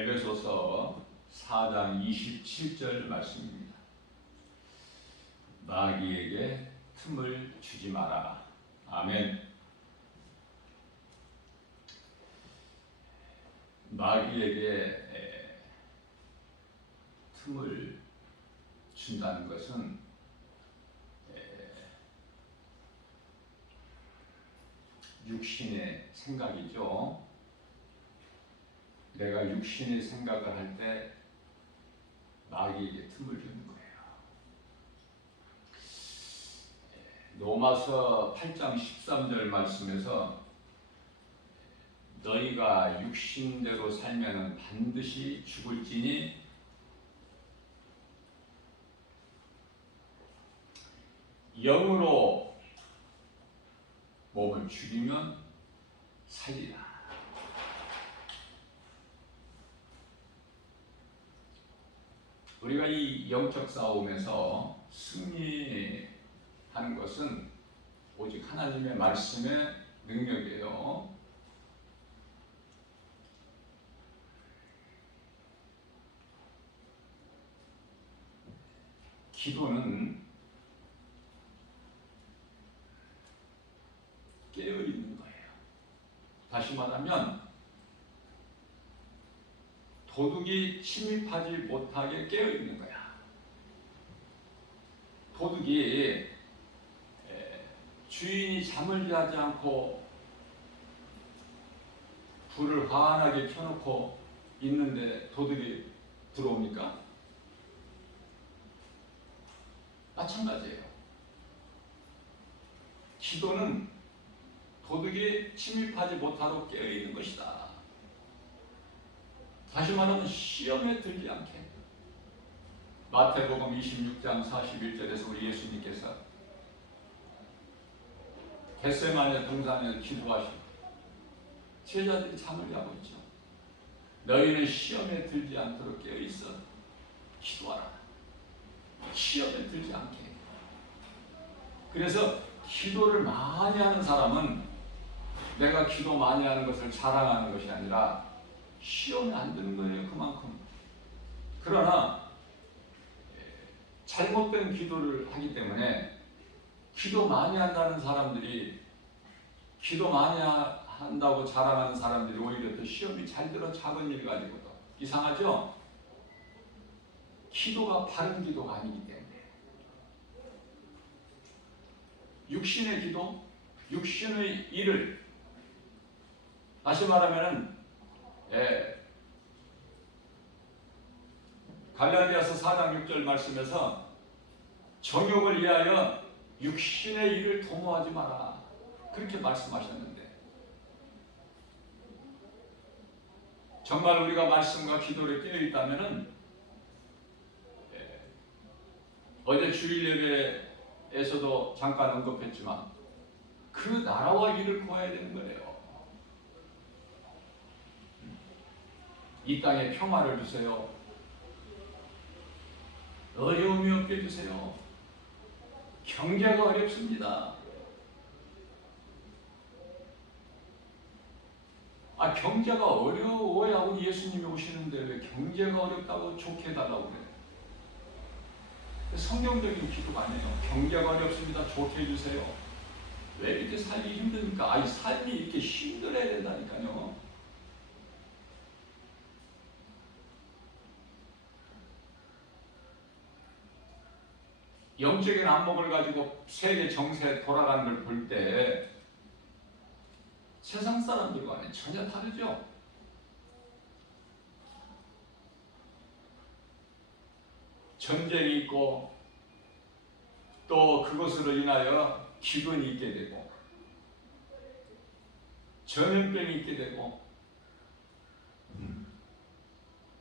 에베소서 4장 27절 말씀입니다. 마귀에게 틈을 주지 마라. 아멘. 마귀에게 틈을 준다는 것은 육신의 생각이죠. 내가 육신의 생각을 할 때 마귀에게 틈을 주는 거예요. 로마서 8장 13절 말씀에서 너희가 육신대로 살면 반드시 죽을지니 영으로 몸을 죽이면 살리라. 우리가 이 영적 싸움에서 승리하는 것은 오직 하나님의 말씀의 능력이에요. 기도는 깨어있는 거예요. 다시 말하면 도둑이 침입하지 못하게 깨어있는 거야. 도둑이 주인이 잠을 자지 않고 불을 환하게 켜놓고 있는데 도둑이 들어옵니까? 마찬가지예요. 기도는 도둑이 침입하지 못하도록 깨어있는 것이다. 다시 말하면 시험에 들지 않게. 마태복음 26장 41절에서 우리 예수님께서 겟세마네 동산에서 기도하시고 제자들이 잠을 자고 있죠. 너희는 시험에 들지 않도록 깨어있어 기도하라. 시험에 들지 않게. 그래서 기도를 많이 하는 사람은 내가 기도 많이 하는 것을 자랑하는 것이 아니라 시험에 안 드는 거예요. 그만큼. 그러나 잘못된 기도를 하기 때문에 기도 많이 한다는 사람들이 기도 많이 한다고 자랑하는 사람들이 오히려 더 시험이 잘 들어 작은 일 가지고도 이상하죠? 기도가 바른 기도가 아니기 때문에 육신의 기도, 육신의 일을 다시 말하면은 갈라디아서 4장 6절 말씀에서 정욕을 위하여 육신의 일을 도모하지 마라. 그렇게 말씀하셨는데 정말 우리가 말씀과 기도를 깨어있다면은 어제 주일 예배에서도 잠깐 언급했지만 그 나라와 일을 구해야 되는 거예요. 이 땅에 평화를 주세요. 어려움이 없게 해주세요. 경제가 어렵습니다. 경제가 어려워야 우리 예수님이 오시는데 왜 경제가 어렵다고 좋게 해달라고 그래요? 성경적인 기도가 아니에요. 경제가 어렵습니다. 좋게 해주세요. 왜 이렇게 살기 힘드니까? 삶이 이렇게 힘들어야 된다니까요. 영적인 안목을 가지고 세계 정세 돌아가는 걸 볼 때 세상 사람들과는 전혀 다르죠. 전쟁이 있고 또 그것으로 인하여 기근이 있게 되고 전염병이 있게 되고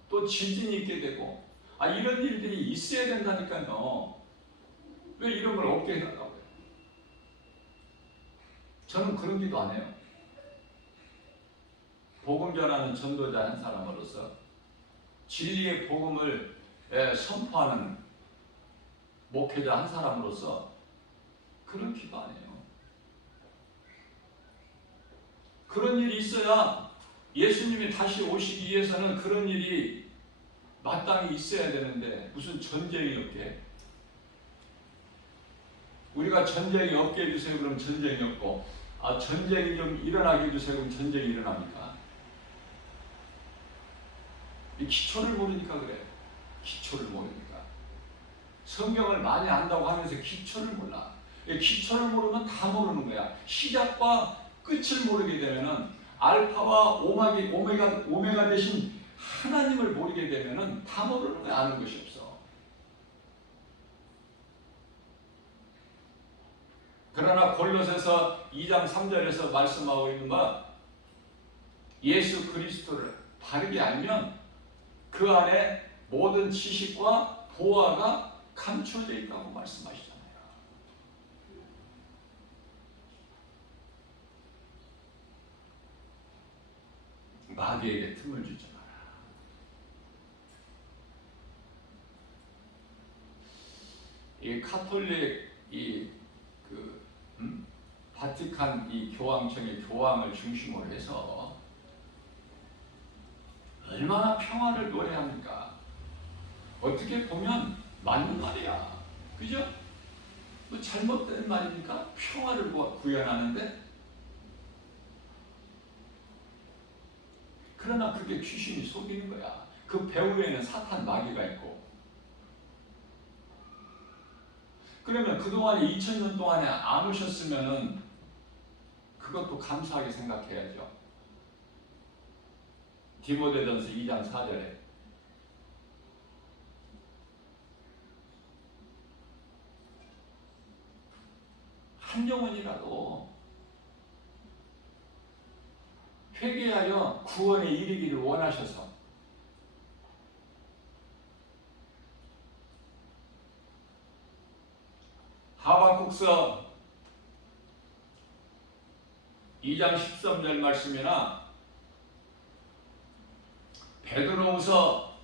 또 지진이 있게 되고 이런 일들이 있어야 된다니까요. 왜 이런 걸 없게 해달라고 해요? 저는 그런 기도 안 해요. 복음 전하는 전도자 한 사람으로서 진리의 복음을 선포하는 목회자 한 사람으로서 그런 기도 안 해요. 그런 일이 있어야 예수님이 다시 오시기 위해서는 그런 일이 마땅히 있어야 되는데 무슨 전쟁이 없게, 우리가 전쟁이 없게 해주세요 그럼 전쟁이 없고, 전쟁이 좀 일어나게 해주세요 그럼 전쟁이 일어납니까? 이 기초를 모르니까 그래. 기초를 모르니까. 성경을 많이 안다고 하면서 기초를 몰라. 기초를 모르면 다 모르는 거야. 시작과 끝을 모르게 되면은, 알파와 오메가 대신 하나님을 모르게 되면은 다 모르는 거야. 아는 것이 없어. 그러나 골로새서 2장 3절에서 말씀하고 있는 바, 예수 그리스도를 바르게 알면 그 안에 모든 지식과 보화가 감춰져 있다고 말씀하시잖아요. 마귀에게 틈을 주지 마라. 이 카톨릭 바티칸 이 교황청의 교황을 중심으로 해서 얼마나 평화를 노래합니까? 어떻게 보면 맞는 말이야. 그죠? 뭐 잘못된 말입니까? 평화를 구현하는데, 그러나 그게 귀신이 속이는 거야. 그 배후에는 사탄 마귀가 있고. 그러면 그동안에 2000년 동안에 안 오셨으면은 그것도 감사하게 생각해야죠. 디모데전서 2장 4절에 한 영혼이라도 회개하여 구원에 이르기를 원하셔서 하박국서 2장 13절 말씀이나 베드로후서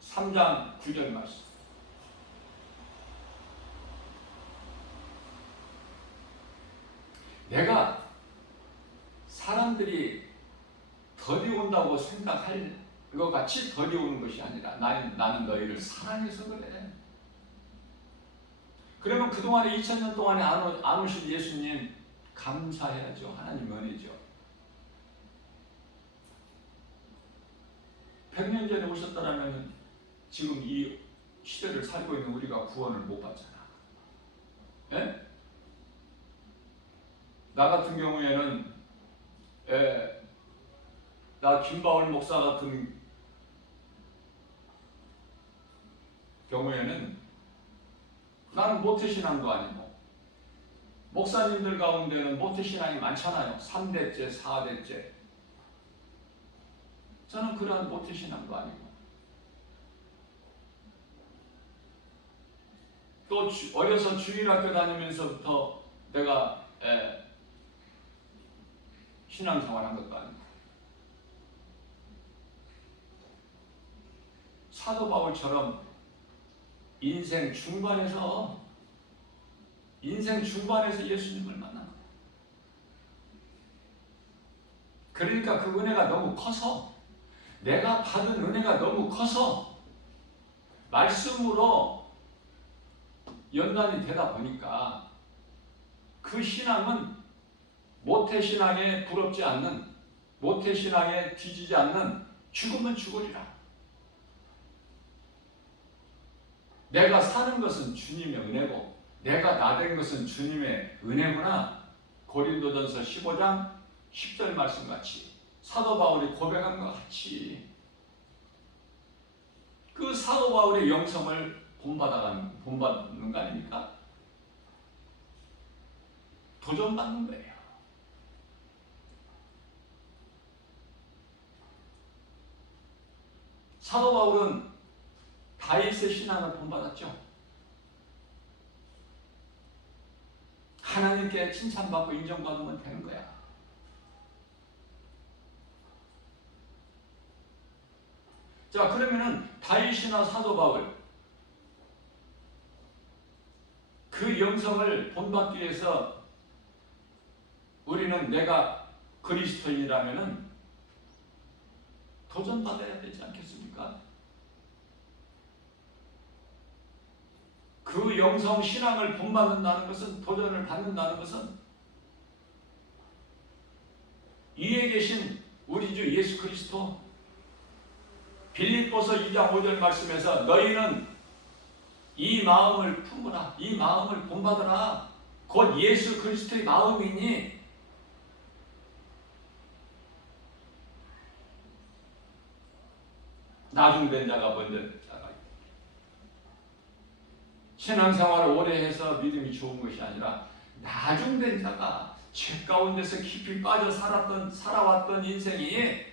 3장 9절 말씀, 내가 사람들이 더디 온다고 생각할 것 같이 더디 오는 것이 아니라 나는 너희를 사랑해서 그래. 그러면 그동안에 2000년 동안에 안 오신 예수님 감사해야죠. 하나님 은혜죠. 100년 전에 오셨더라면 지금 이 시대를 살고 있는 우리가 구원을 못 받잖아. 예? 나 같은 경우에는 나 김바울 목사 같은 경우에는 나는 모태신앙도 아니고, 목사님들 가운데는 모태신앙이 많잖아요. 3대째, 4대째. 저는 그러한 모태신앙도 아니고, 또 어려서 주일학교 다니면서부터 내가 신앙생활한 것도 아니고, 사도 바울처럼 인생 중반에서 예수님을 만난 거예요. 그러니까 그 은혜가 너무 커서, 내가 받은 은혜가 너무 커서 말씀으로 연관이 되다 보니까 그 신앙은 모태신앙에 부럽지 않는, 모태신앙에 뒤지지 않는 죽으면 죽으리라. 내가 사는 것은 주님의 은혜고 내가 나된 것은 주님의 은혜구나. 고린도전서 15장 10절 말씀같이, 사도 바울이 고백한 것 같이 그 사도 바울의 영성을 본받는 거 아닙니까? 도전받는 거예요. 사도 바울은 다윗의 신앙을 본받았죠. 하나님께 칭찬받고 인정받으면 되는 거야. 자, 그러면은 다윗이나 사도 바울, 그 영성을 본받기 위해서 우리는 내가 그리스도인이라면은 도전받아야 되지 않겠습니까? 그 영성 신앙을 본받는다는 것은, 도전을 받는다는 것은 위에 계신 우리 주 예수 그리스도, 빌립보서 2장 5절 말씀에서 너희는 이 마음을 품으라, 이 마음을 본받으라, 곧 예수 그리스도의 마음이니 나중된 자가 먼저 자가. 신앙생활을 오래 해서 믿음이 좋은 것이 아니라 나중된 자가, 죄 가운데서 깊이 빠져 살아왔던 인생이,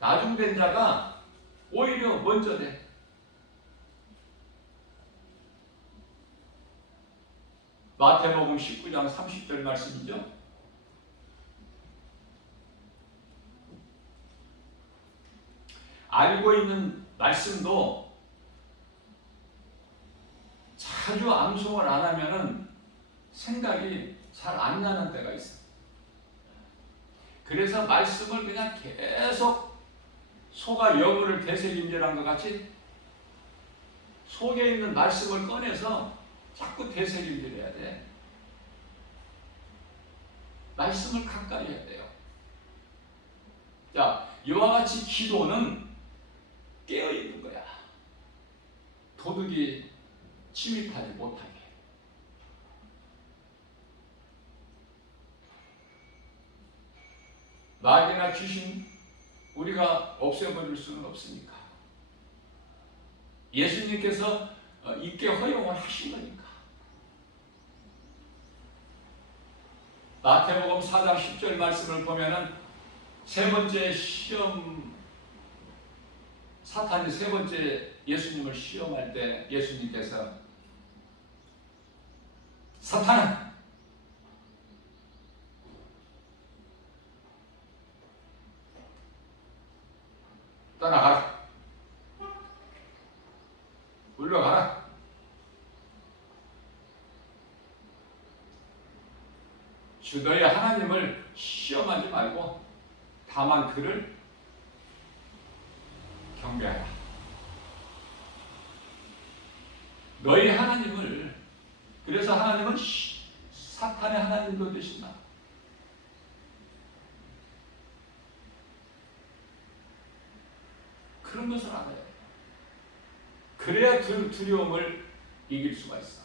나중된 자가 오히려 먼저 돼. 마태복음 19장 30절 말씀이죠. 알고 있는 말씀도 자주 암송을 안 하면은 생각이 잘 안 나는 때가 있어요. 그래서 말씀을 그냥 계속 소가 여물을 되새김질한 것 같이 속에 있는 말씀을 꺼내서 자꾸 되새김질해야 돼. 말씀을 가까이 해야 돼요. 자, 이와 같이 기도는 깨어있는 거야. 도둑이 침입하지 못하게. 마귀나 귀신 우리가 없애버릴 수는 없으니까. 예수님께서 있게 허용을 하신 거니까. 마태복음 4장 10절 말씀을 보면은 세 번째 시험, 사탄이 세 번째 예수님을 시험할 때 예수님께서 사탄아, 떠나가라, 물러가라. 주 너희 하나님을 시험하지 말고 다만 그를 경배하라. 너희 하나님을, 그래서 하나님은 사탄의 하나님도 되신다. 그런 것을 알아야 돼요. 그래야 두려움을 이길 수가 있어.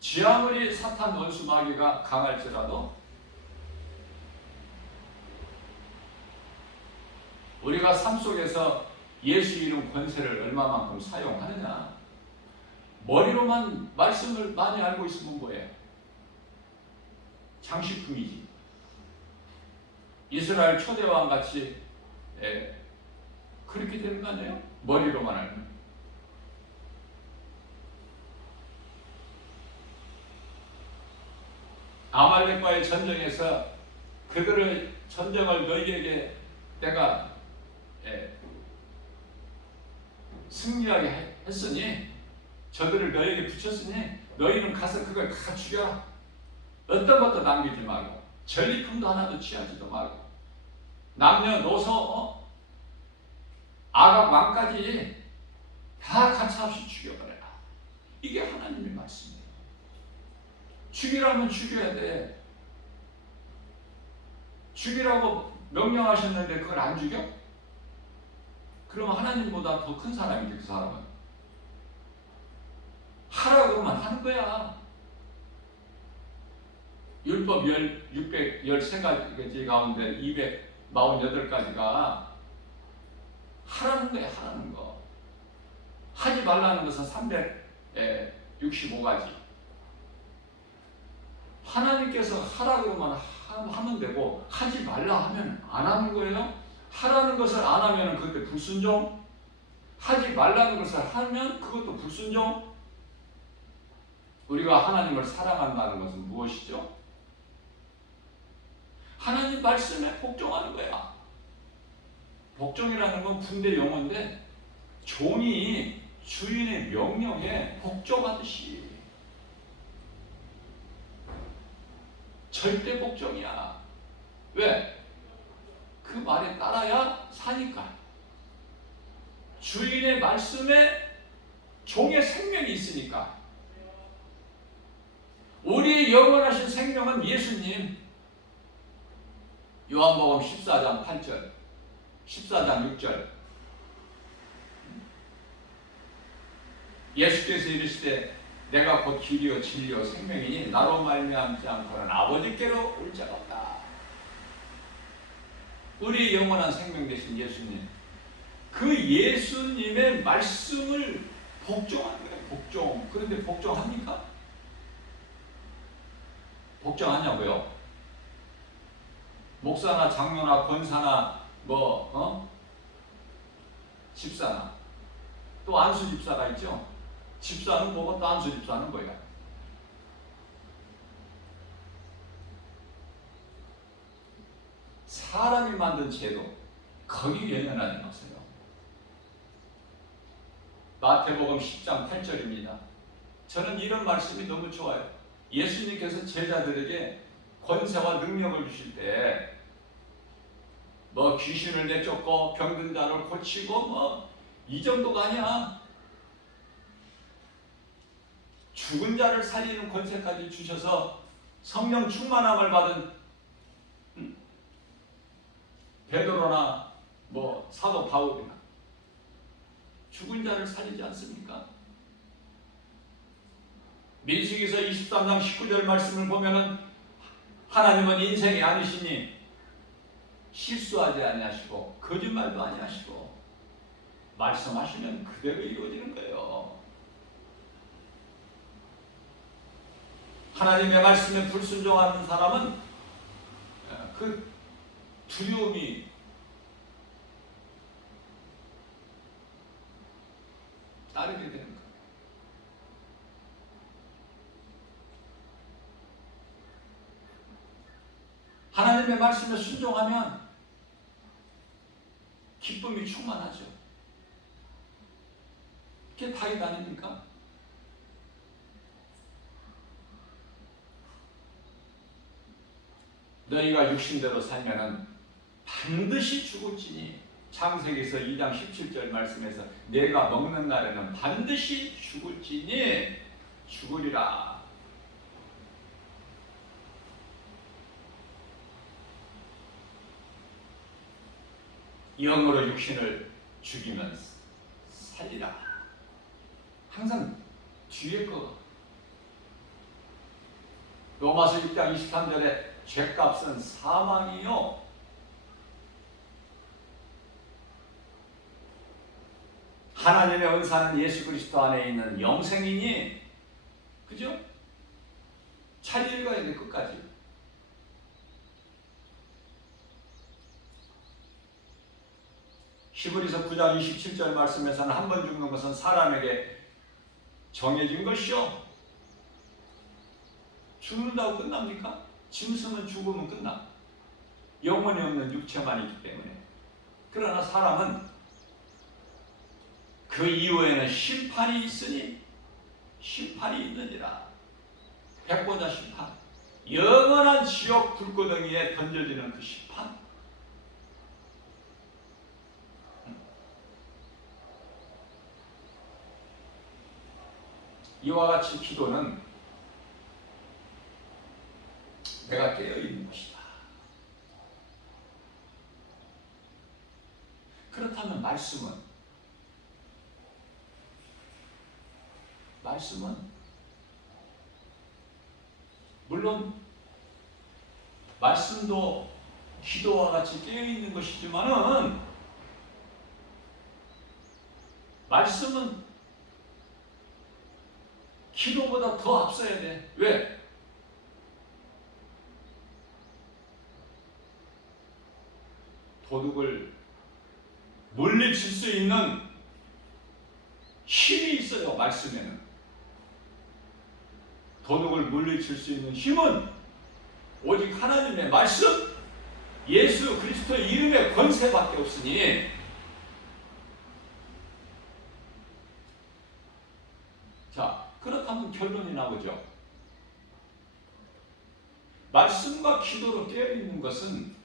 지 아무리 사탄 원수 마귀가 강할지라도 우리가 삶 속에서 예수 이름 권세를 얼마만큼 사용하느냐. 머리로만 말씀을 많이 알고 있으면 뭐예요? 장식품이지. 이스라엘 초대왕 같이 그렇게 되는 거 아니에요? 머리로만 알면. 아말렉과의 전쟁에서 그들의 전쟁을 너희에게 내가 승리하게 했으니, 저들을 너희에게 붙였으니 너희는 가서 그걸 다 죽여라. 어떤 것도 남기지 말고 전리품도 하나도 취하지도 말고 남녀노소 아랍 왕까지 다 가차없이 죽여버려라. 이게 하나님의 말씀이에요. 죽이라면 죽여야 돼. 죽이라고 명령하셨는데 그걸 안 죽여? 그러면 하나님보다 더 큰 사람인데 그 사람은 하라고만 하는 거야. 율법 613가지 가운데 248가지가 하라는 거야. 하라는 거. 하지 말라는 것은 365가지. 하나님께서 하라고만 하면 되고 하지 말라 하면 안 하는 거예요. 하라는 것을 안 하면 그것도 불순종, 하지 말라는 것을 하면 그것도 불순종. 우리가 하나님을 사랑한다는 것은 무엇이죠? 하나님 말씀에 복종하는 거야. 복종이라는 건 군대 용어인데 종이 주인의 명령에 복종하듯이 절대 복종이야. 왜? 그 말에 따라야 사니까. 주인의 말씀에 종의 생명이 있으니까. 우리의 영원하신 생명은 예수님. 요한복음 14장 8절, 14장 6절. 예수께서 이르시되 내가 곧 길이요 진리요 생명이니 나로 말미암지 않고는 아버지께로 올 자가 없다. 우리의 영원한 생명 되신 예수님, 그 예수님의 말씀을 복종하는 거예요. 복종. 그런데 복종합니까? 복종하냐고요? 목사나 장로나 권사나 집사나 또 안수 집사가 있죠. 집사는 뭐고 또 안수 집사는 뭐야? 사람이 만든 제도, 거기 연연하지 마세요. 마태복음 10장 8절입니다. 저는 이런 말씀이 너무 좋아요. 예수님께서 제자들에게 권세와 능력을 주실 때 귀신을 내쫓고 병든 자를 고치고 이 정도가 아니야. 죽은 자를 살리는 권세까지 주셔서 성령 충만함을 받은 베드로나 사도 바울이나 죽은 자를 살리지 않습니까? 민수기서 23장 19절 말씀을 보면은 하나님은 인생이 아니시니 실수하지 아니하시고 거짓말도 아니하시고 말씀하시면 그대로 이루어지는 거예요. 하나님의 말씀에 불순종하는 사람은 그 두려움이 따르게 되는 거예요. 하나님의 말씀에 순종하면 기쁨이 충만하죠. 그게 다윗 아닙니까? 너희가 육신대로 살면은 반드시 죽을지니, 창세기서 2장 17절 말씀에서 내가 먹는 날에는 반드시 죽을지니 죽으리라. 영으로 육신을 죽이면 살리라. 항상 뒤에 거. 로마서 6장 23절에 죄값은 사망이요 하나님의 은사는 예수 그리스도 안에 있는 영생이니, 그죠? 잘 읽어야 돼. 끝까지. 히브리서 9장 27절 말씀에서는 한 번 죽는 것은 사람에게 정해진 것이요. 죽는다고 끝납니까? 짐승은 죽으면 끝나. 영혼이 없는 육체만 있기 때문에. 그러나 사람은 그 이후에는 심판이 있으니 심판이 있느니라. 백보자 심판, 영원한 지옥 불구덩이에 던져지는 그 심판. 이와 같이 기도는 내가 깨어있는 것이다. 그렇다면 말씀은 물론 말씀도 기도와 같이 깨어있는 것이지만은 말씀은 기도보다 더 앞서야 돼. 왜? 도둑을 물리칠 수 있는 힘이 있어요. 말씀에는. 도둑을 물리칠 수 있는 힘은 오직 하나님의 말씀, 예수 그리스도의 이름의 권세밖에 없으니, 자, 그렇다면 결론이 나오죠. 말씀과 기도로 깨어있는 것은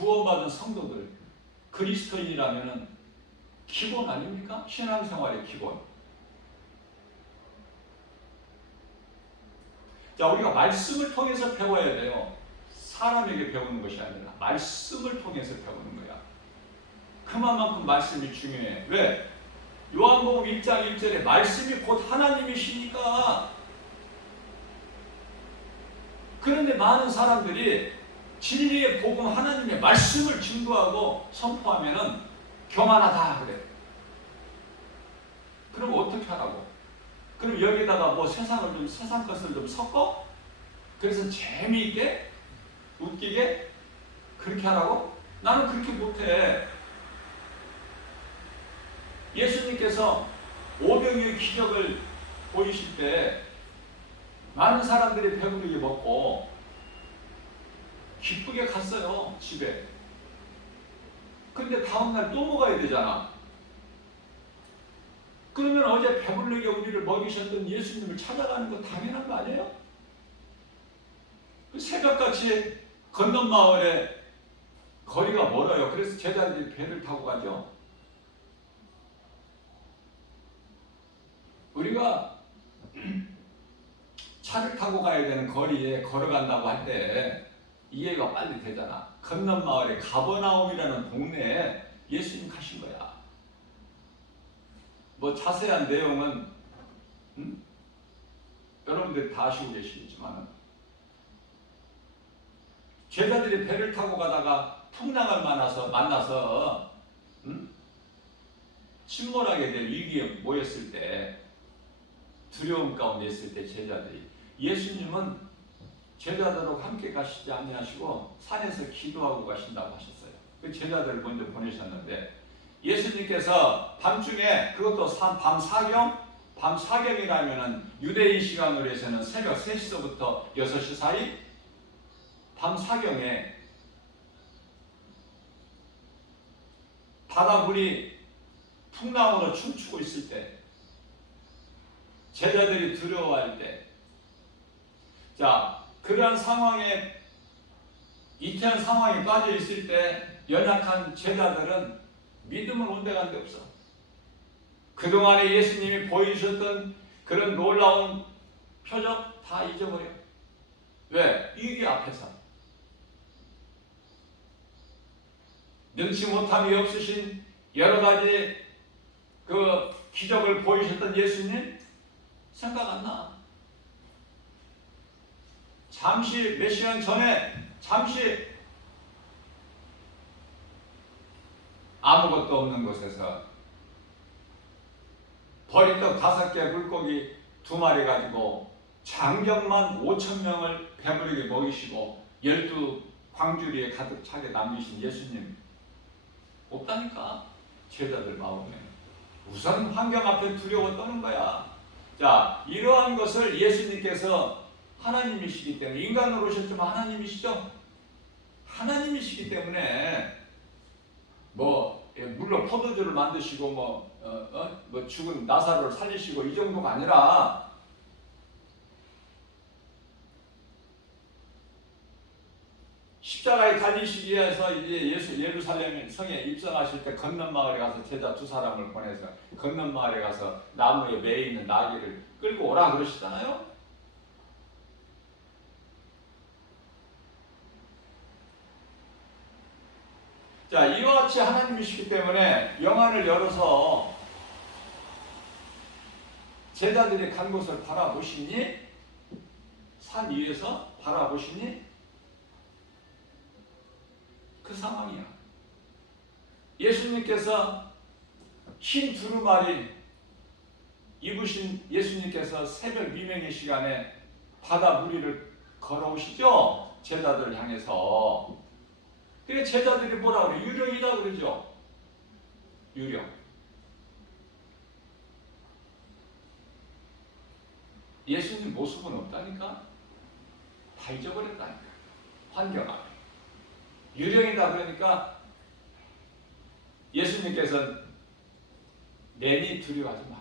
구원받은 성도들, 그리스도인이라면은 기본 아닙니까? 신앙생활의 기본. 자, 우리가 말씀을 통해서 배워야 돼요. 사람에게 배우는 것이 아니라 말씀을 통해서 배우는 거야. 그만큼 말씀이 중요해. 왜? 요한복음 1장 1절에 말씀이 곧 하나님이시니까. 그런데 많은 사람들이 진리의 복음 하나님의 말씀을 증거하고 선포하면은 교만하다 그래. 그럼 어떻게 하라고? 그럼 여기다가 뭐 세상 것을 좀 섞어? 그래서 재미있게 웃기게 그렇게 하라고? 나는 그렇게 못해. 예수님께서 오병이의 기적을 보이실 때 많은 사람들이 배부르게 먹고 기쁘게 갔어요, 집에. 근데 다음날 또 먹어야 되잖아. 그러면 어제 배부르게 우리를 먹이셨던 예수님을 찾아가는 거 당연한 거 아니에요? 새벽같이 건넌 마을에 거리가 멀어요. 그래서 제자들이 배를 타고 가죠. 우리가 차를 타고 가야 되는 거리에 걸어간다고 할 때 이해가 빨리 되잖아. 건넌 마을에 가버나움이라는 동네에 예수님 가신 거야. 뭐 자세한 내용은 여러분들이 다 아시고 계시겠지만 제자들이 배를 타고 가다가 풍랑을 만나서 침몰하게 될 위기에 모였을 때, 두려움 가운데 있을 때 제자들이, 예수님은 제자들하고 함께 가시지 아니하시고 산에서 기도하고 가신다고 하셨어요. 그 제자들을 먼저 보내셨는데 예수님께서 밤중에, 그것도 밤 사경이라면은 유대인 시간으로 해서는 새벽 3시서부터 6시 사이, 밤 사경에 바닷물이 풍랑으로 춤추고 있을 때, 제자들이 두려워할 때, 자, 그러한 상황에, 이태한 상황에 빠져 있을 때 연약한 제자들은 믿음은 온데간데 없어. 그동안에 예수님이 보여주셨던 그런 놀라운 표적 다 잊어버려. 왜? 위기 앞에서. 능치 못함이 없으신 여러 가지 그 기적을 보이셨던 예수님 생각 안 나. 잠시 몇 시간 전에 잠시 아무것도 없는 곳에서 버린떡 5개, 물고기 2마리 가지고 장정만 5,000명을 배부르게 먹이시고 12광주리에 가득 차게 남기신 예수님 없다니까. 제자들 마음에 우선 환경 앞에 두려워 떠는 거야. 자, 이러한 것을 예수님께서 하나님이시기 때문에, 인간으로 오셨지만 하나님이시죠? 하나님이시기 때문에 물론 포도주를 만드시고 뭐 죽은 나사로를 살리시고 이 정도가 아니라 십자가에 달리시기 위해서 이제 예루살렘 성에 입성하실 때 건넌 마을에 가서 제자 2사람을 보내서 건넌 마을에 가서 나무에 매 있는 나귀를 끌고 오라 그러시잖아요. 자, 이와 같이 하나님이시기 때문에 영안을 열어서 제자들이 간 곳을 바라보시니, 산 위에서 바라보시니 그 상황이야. 예수님께서 흰 두루마리 입으신 예수님께서 새벽 미명의 시간에 바다 무리를 걸어오시죠? 제자들을 향해서. 그게 제자들이 뭐라 그래? 유령이다 그러죠? 유령. 예수님 모습은 없다니까? 다 잊어버렸다니까. 환경 앞에. 유령이다 그러니까 예수님께서 내니 두려워하지 마라.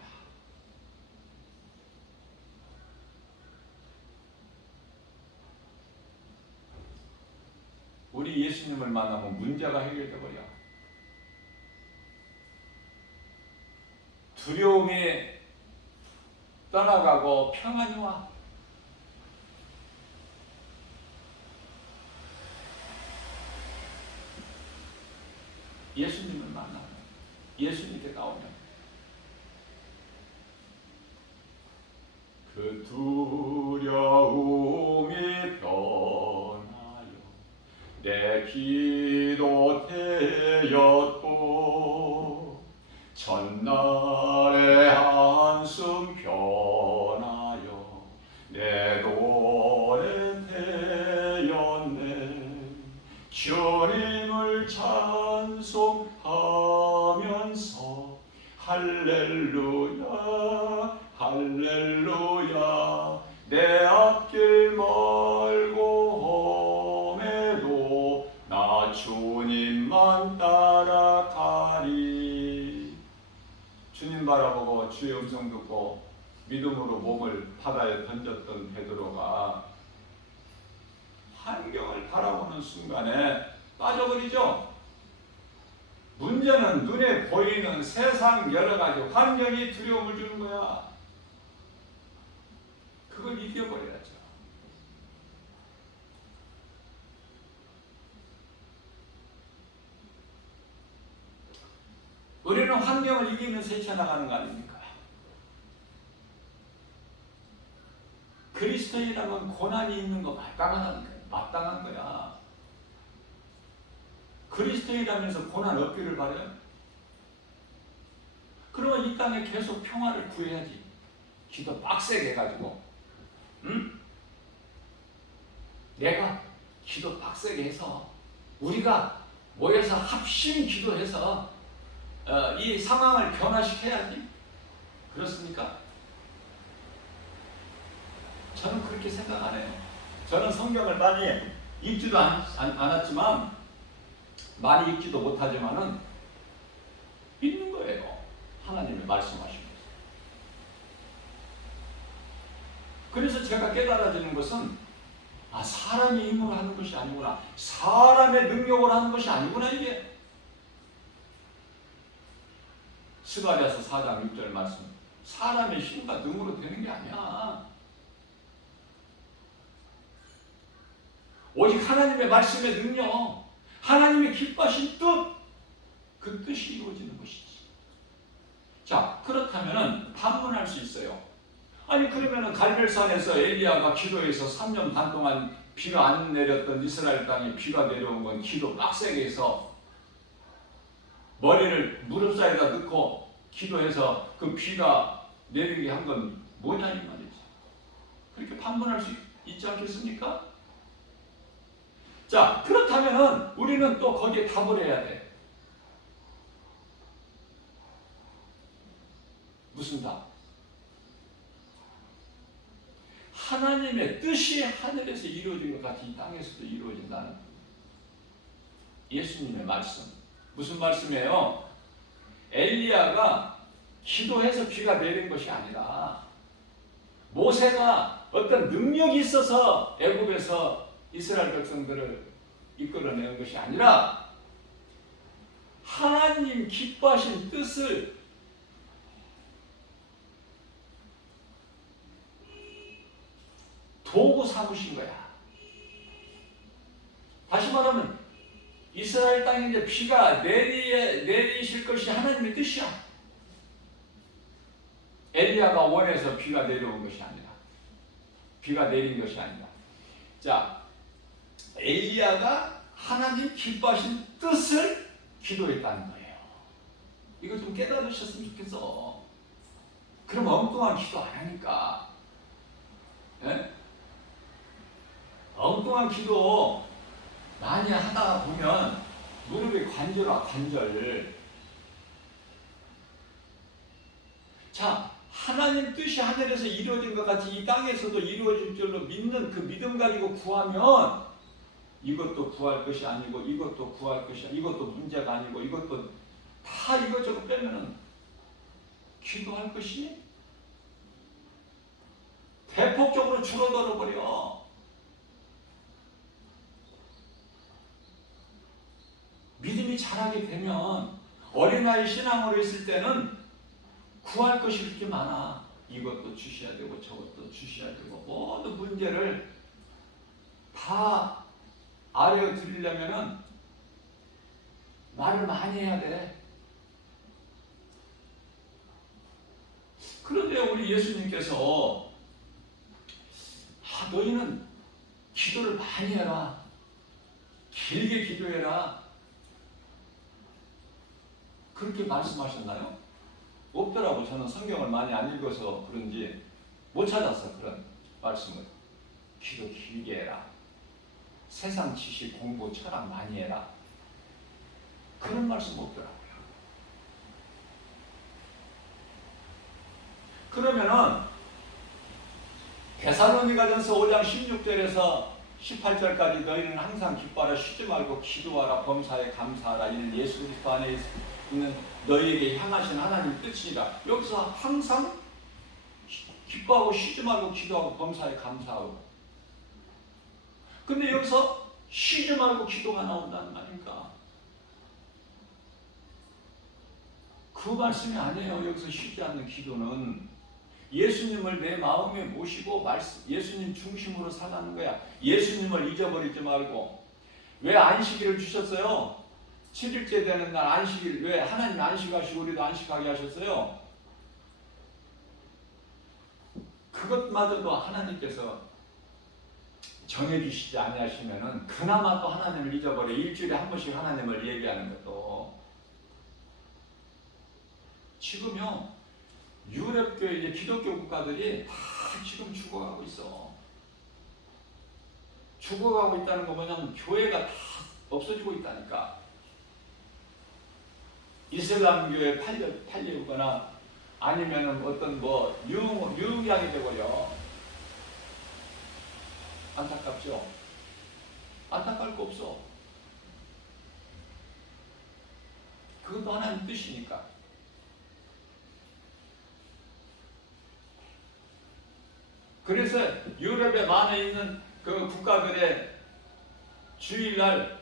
우리 예수님을 만나면 문제가 해결돼 버려. 두려움이 떠나가고 평안이 와. 예수님을 만나면, 예수님께 나오면 그 두려움이 변하여 내 기도 되었고 첫날의 한숨 변하여 내 노래 되었네. 주님을 찬송하면서 할렐루야 할렐루야 내 앞길 멀고 험해도 나 주님만 따라가리. 주님 바라보고 주의 음성 듣고 믿음으로 몸을 바다에 던졌던 베드로가 환경을 바라보는 순간에 빠져버리죠. 문제는 눈에 보이는 세상 여러 가지 환경이 두려움을 주는 거야. 그걸 이겨버려야죠. 우리는 환경을 이기면서 헤쳐나가는 거 아닙니까? 그리스도인이라면 고난이 있는 거 마땅한 거야. 그리스도인이라면서 고난 없기를 바라요? 그러면 이 땅에 계속 평화를 구해야지. 기도 빡세게 해가지고, 응? 내가 기도 빡세게 해서 우리가 모여서 합심 기도해서 이 상황을 변화시켜야지. 그렇습니까? 저는 그렇게 생각 안 해요. 저는 성경을 많이 읽지도 않았지만, 많이 읽지도 못하지만은 믿는 거예요. 하나님이 말씀하신 것을. 그래서 제가 깨달아지는 것은 사람의 힘으로 하는 것이 아니구나. 사람의 능력으로 하는 것이 아니구나 이게. 스가랴서 4장 6절 말씀. 사람의 힘과 능으로 되는 게 아니야. 오직 하나님의 말씀의 능력, 하나님의 기뻐하신 뜻, 그 뜻이 이루어지는 것이지. 자, 그렇다면 반문할 수 있어요. 아니 그러면은 갈멜산에서 엘리야가 기도해서 3년 반 동안 비가 안 내렸던 이스라엘 땅에 비가 내려온 건 기도 빡세게 해서 머리를 무릎 사이에다 넣고 기도해서 그 비가 내리게 한 건 뭐냐 이 말이지. 그렇게 반문할 수 있지 않겠습니까? 자, 그렇다면은 우리는 또 거기에 답을 해야 돼. 무슨 답? 하나님의 뜻이 하늘에서 이루어진 것 같이 이 땅에서도 이루어진다는 예수님의 말씀. 무슨 말씀이에요? 엘리야가 기도해서 비가 내린 것이 아니라 모세가 어떤 능력이 있어서 애굽에서 이스라엘 백성들을 이끌어내는 것이 아니라 하나님 기뻐하신 뜻을 도구 삼으신 거야. 다시 말하면 이스라엘 땅에 이제 비가 내리실 것이 하나님의 뜻이야. 엘리야가 원해서 비가 내려온 것이 아니라, 비가 내린 것이 아니라. 자, 엘리야가 하나님 기뻐하신 뜻을 기도했다는 거예요. 이거 좀 깨달으셨으면 좋겠어. 그럼 엉뚱한 기도 안 하니까. 예? 엉뚱한 기도 많이 하다 보면 무릎이 관절와 관절. 자, 하나님 뜻이 하늘에서 이루어진 것 같이 이 땅에서도 이루어질 줄로 믿는 그 믿음 가지고 구하면 이것도 구할 것이 아니고 이것도 구할 것이 아니고 이것도 문제가 아니고 이것도 다 이것저것 빼면은 기도할 것이 대폭적으로 줄어들어 버려. 자라게 되면 어린아이 신앙으로 있을 때는 구할 것이 그렇게 많아. 이것도 주셔야 되고 저것도 주셔야 되고 모든 문제를 다 아뢰어 드리려면은 말을 많이 해야 돼. 그런데 우리 예수님께서 너희는 기도를 많이 해라. 길게 기도해라. 그렇게 말씀하셨나요? 없더라고. 저는 성경을 많이 안 읽어서 그런지 못 찾았어. 그런 말씀을. 기도 길게 해라. 세상 지식 공부 철학 많이 해라. 그런 말씀 없더라고요. 그러면은 데살로니가전서 5장 16절에서 18절까지 너희는 항상 기뻐하라 쉬지 말고 기도하라 범사에 감사하라 이는 예수 그리스도 안에 있는 너희에게 향하신 하나님 뜻이니라. 여기서 항상 기뻐하고 쉬지 말고 기도하고 범사에 감사하고. 근데 여기서 쉬지 말고 기도가 나온다는 말입니까? 그 말씀이 아니에요. 여기서 쉬지 않는 기도는 예수님을 내 마음에 모시고 예수님 중심으로 살아가는 거야. 예수님을 잊어버리지 말고. 왜 안식일을 주셨어요? 7일째 되는 날 안식일, 왜 하나님 안식하시고 우리도 안식하게 하셨어요? 그것마저도 하나님께서 정해주시지 아니하시면은 그나마 또 하나님을 잊어버려. 일주일에 한 번씩 하나님을 얘기하는 것도. 지금요 유럽교회 이제 기독교 국가들이 다 지금 죽어가고 있어. 죽어가고 있다는 거 뭐냐면 교회가 다 없어지고 있다니까. 이슬람교회 팔리거나 아니면은 어떤 뭐 유흥양이 되고요. 안타깝죠? 안타까울 거 없어. 그것도 하나님 뜻이니까. 그래서 유럽에 많이 있는 그 국가들의 주일날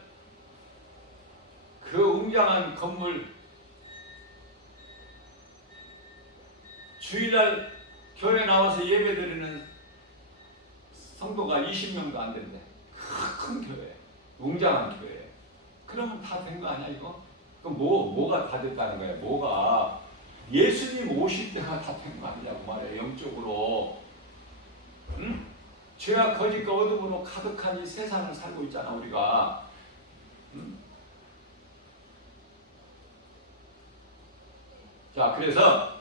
그 웅장한 건물, 주일날 교회 나와서 예배드리는 성도가 20명도 안 된대. 큰 교회, 웅장한 교회. 그러면 다 된 거 아니야 이거? 그럼 뭐가 다 됐다는 거야? 뭐가 예수님 오실 때가 다 된 거 아니냐고 말해. 영적으로. 응? 죄와 거짓과 어둠으로 가득한 이 세상을 살고 있잖아 우리가. 응? 자, 그래서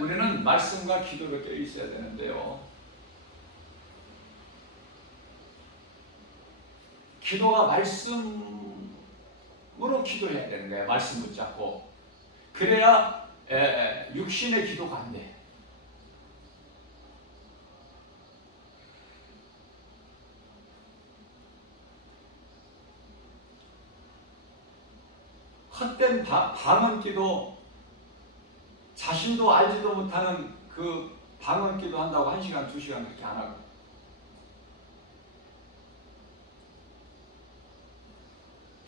우리는 말씀과 기도를 껴 있어야 되는데요. 기도가 말씀으로 기도해야 되는 거야. 말씀 붙잡고. 그래야 육신의 기도가 안 돼. 헛된 방언기도, 자신도 알지도 못하는 그 방언기도 한다고 1시간, 2시간 그렇게 안 하고.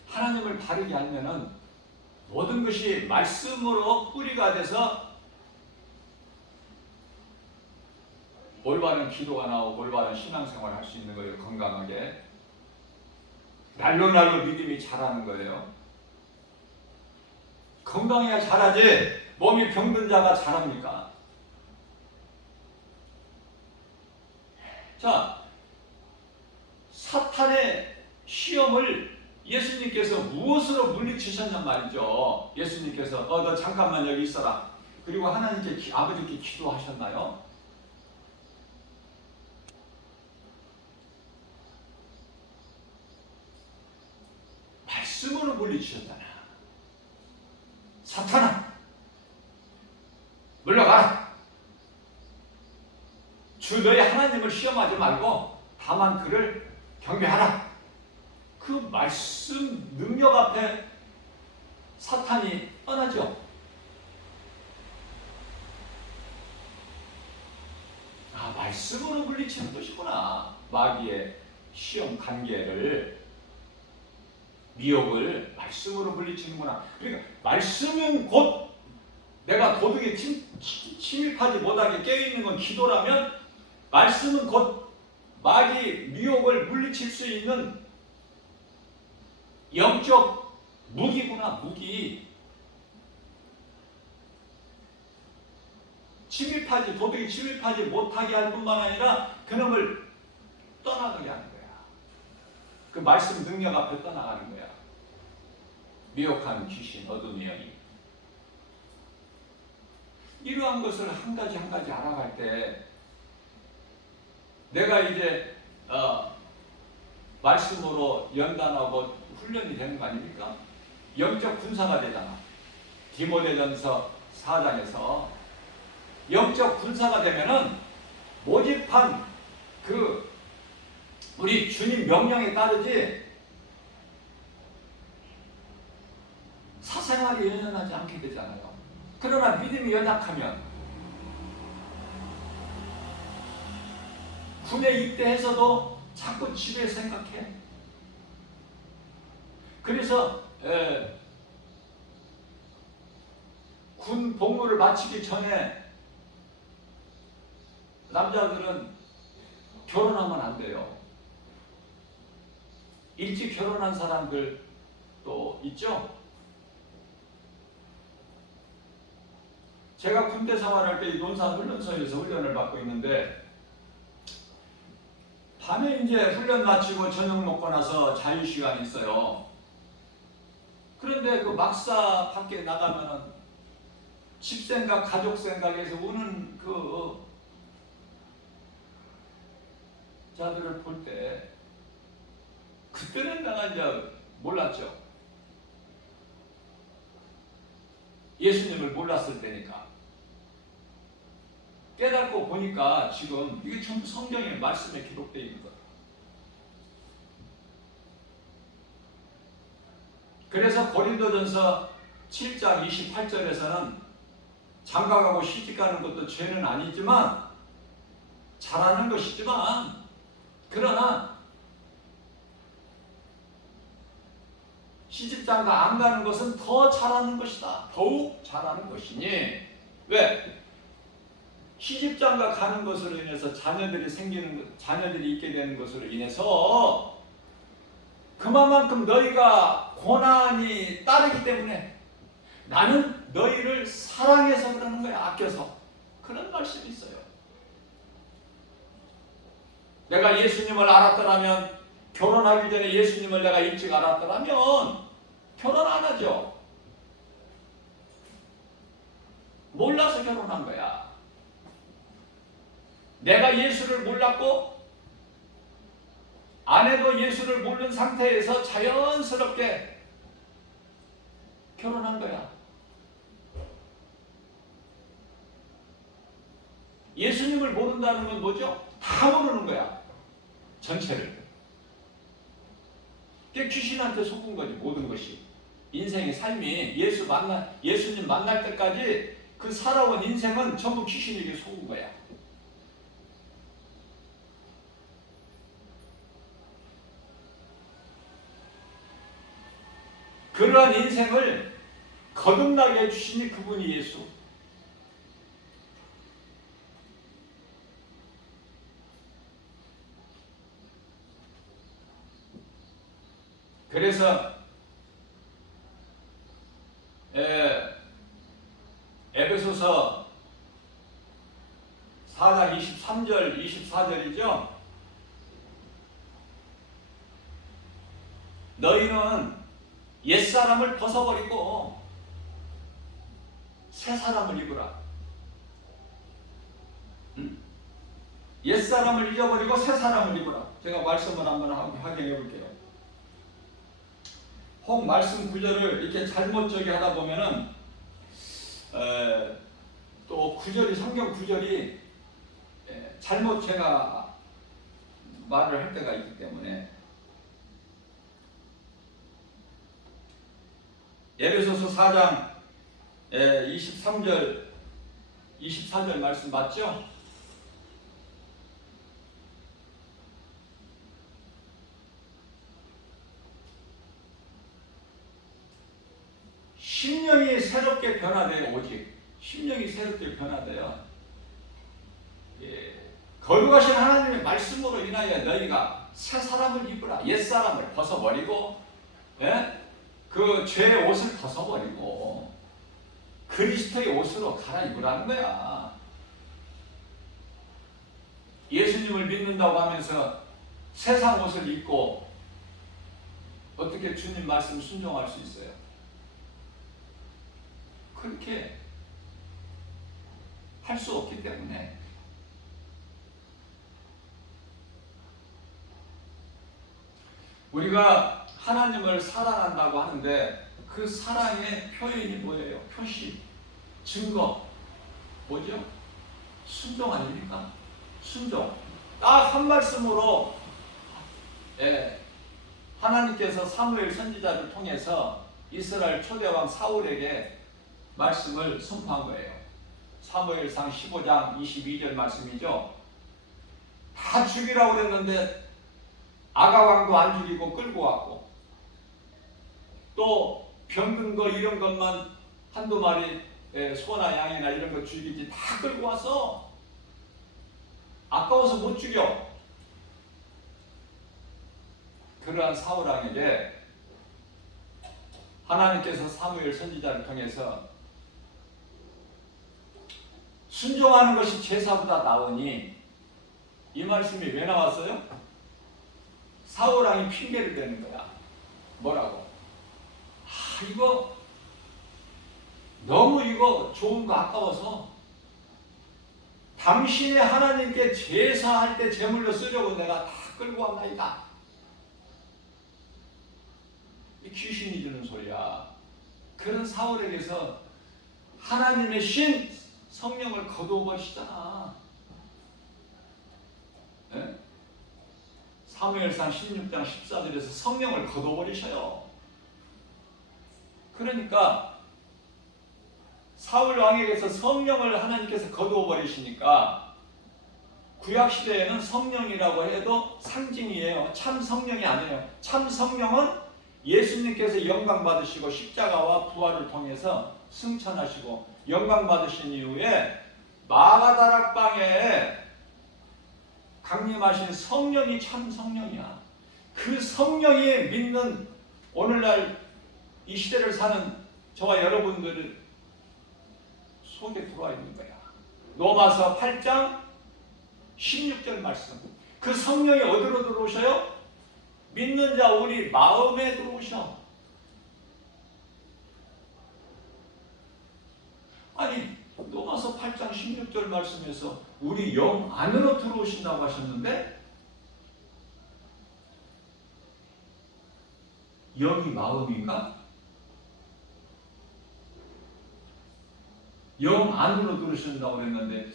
하나님을 바르게 알면은 모든 것이 말씀으로 뿌리가 돼서 올바른 기도가 나오고 올바른 신앙생활을 할 수 있는 거예요. 건강하게. 날로 믿음이 자라는 거예요. 건강해야 자라지 몸이 병든 자가 자랍니까? 자, 사탄의 시험을 예수님께서 무엇으로 물리치셨냔 말이죠. 예수님께서 너 잠깐만 여기 있어라. 그리고 하나님께 아버지께 기도하셨나요? 말씀으로 물리치셨잖아. 사탄아, 물러가라. 주 너희 하나님을 시험하지 말고 다만 그를 경배하라. 그 말씀 능력 앞에 사탄이 떠나죠. 말씀으로 물리치는 것이구나. 마귀의 시험 관계를 미혹을 말씀으로 물리치는구나. 그러니까 말씀은 곧 내가 도둑에 침입하지 못하게 깨어있는 건 기도라면, 말씀은 곧 마귀 미혹을 물리칠 수 있는 영적 무기구나. 무기. 도둑이 침입하지 못하게 할 뿐만 아니라 그놈을 떠나가게 하는 거야. 그 말씀 능력 앞에 떠나가는 거야. 미혹하는 귀신, 어둠의 영이. 이러한 것을 한 가지 한 가지 알아갈 때 내가 이제 말씀으로 연단하고 훈련이 되는 거 아닙니까? 영적 군사가 되잖아. 디모데전서 4장에서 영적 군사가 되면은 모집한 그 우리 주님 명령에 따르지 사생활이 연연하지 않게 되잖아요. 그러나 믿음이 연약하면 군에 입대해서도 자꾸 집에 생각해. 그래서 군 복무를 마치기 전에 남자들은 결혼하면 안 돼요. 일찍 결혼한 사람들도 있죠. 제가 군대 생활할 때 논산훈련소에서 훈련을 받고 있는데 밤에 이제 훈련 마치고 저녁 먹고 나서 자유시간이 있어요. 그런데 그 막사 밖에 나가면은 집 생각, 가족 생각에서 우는 그 자들을 볼 때 그때는 내가 이제 몰랐죠. 예수님을 몰랐을 때니까. 깨닫고 보니까 지금 이게 전부 성경의 말씀에 기록되어 있는 거예요. 그래서 고린도전서 7장 28절에서는 장가가고 시집가는 것도 죄는 아니지만 잘하는 것이지만 그러나 시집장가 안 가는 것은 더 잘하는 것이다. 더욱 잘하는 것이니 왜? 시집장가 가는 것으로 인해서 자녀들이 있게 되는 것으로 인해서 그만큼 너희가 고난이 따르기 때문에 나는 너희를 사랑해서 그러는 거야. 아껴서. 그런 말씀이 있어요. 내가 예수님을 알았더라면, 결혼하기 전에 예수님을 내가 일찍 알았더라면 결혼 안 하죠. 몰라서 결혼한 거야. 내가 예수를 몰랐고 아내도 예수를 모르는 상태에서 자연스럽게 결혼한 거야. 예수님을 모른다는 건 뭐죠? 다 모르는 거야. 전체를. 귀신한테 속은 거지, 모든 것이. 인생의 삶이 예수님 만날 때까지 그 살아온 인생은 전부 귀신에게 속은 거야. 그러한 인생을 거듭나게 해주시니 그분이 예수. 그래서 에베소서 4장 23절 24절이죠. 너희는 옛사람을 벗어버리고 새사람을 입으라. 옛사람을 잊어버리고 새사람을 입으라. 제가 말씀을 한번 확인해 볼게요. 혹 말씀 구절을 이렇게 잘못 하다 보면은 또 구절이, 성경 구절이 잘못 제가 말을 할 때가 있기 때문에 에베소서 4장 23절 24절 말씀 맞죠? 심령이 새롭게 변화돼요. 오직 심령이 새롭게 변화돼요. 예. 거룩하신 하나님의 말씀으로 인하여 너희가 새 사람을 입으라. 옛 사람을 벗어버리고, 예? 그 죄의 옷을 벗어버리고 그리스도의 옷으로 갈아입으라는 거야. 예수님을 믿는다고 하면서 세상 옷을 입고 어떻게 주님 말씀 순종할 수 있어요? 그렇게 할 수 없기 때문에 우리가 하나님을 사랑한다고 하는데 그 사랑의 표현이 뭐예요? 표시, 증거 뭐죠? 순종 아닙니까? 순종. 딱 한 말씀으로 하나님께서 사무엘 선지자를 통해서 이스라엘 초대왕 사울에게 말씀을 선포한 거예요. 사무엘상 15장 22절 말씀이죠. 다 죽이라고 그랬는데 아가왕도 안 죽이고 끌고 왔고, 또 병든 거 이런 것만 한두 마리 소나 양이나 이런 거 죽이지 다 끌고 와서 아까워서 못 죽여. 그러한 사울왕에게 하나님께서 사무엘 선지자를 통해서 순종하는 것이 제사보다 나으니, 이 말씀이 왜 나왔어요? 사울왕이 핑계를 대는 거야. 뭐라고? 이거 너무 이거 좋은 거 아까워서 당신의 하나님께 제사할 때 제물로 쓰려고 내가 다 끌고 왔나이다. 이 귀신이 주는 소리야. 그런 사울에게서 하나님의 신 성령을 거두어버리시잖아. 네? 사무엘상 16장 14절에서 성령을 거두어버리셔요. 그러니까 사울 왕에게서 성령을 하나님께서 거두어버리시니까 구약시대에는 성령이라고 해도 상징이에요. 참 성령이 아니에요. 참 성령은 예수님께서 영광 받으시고 십자가와 부활을 통해서 승천하시고 영광 받으신 이후에 마가다락방에 강림하신 성령이 참 성령이야. 그 성령이 믿는 오늘날 이 시대를 사는 저와 여러분들 속에 들어와 있는 거야. 로마서 8장 16절 말씀. 그 성령이 어디로 들어오셔요? 믿는 자 우리 마음에 들어오셔. 아니, 로마서 8장 16절 말씀에서 우리 영 안으로 들어오신다고 하셨는데, 영이 마음인가? 영 안으로 들어오신다고 했는데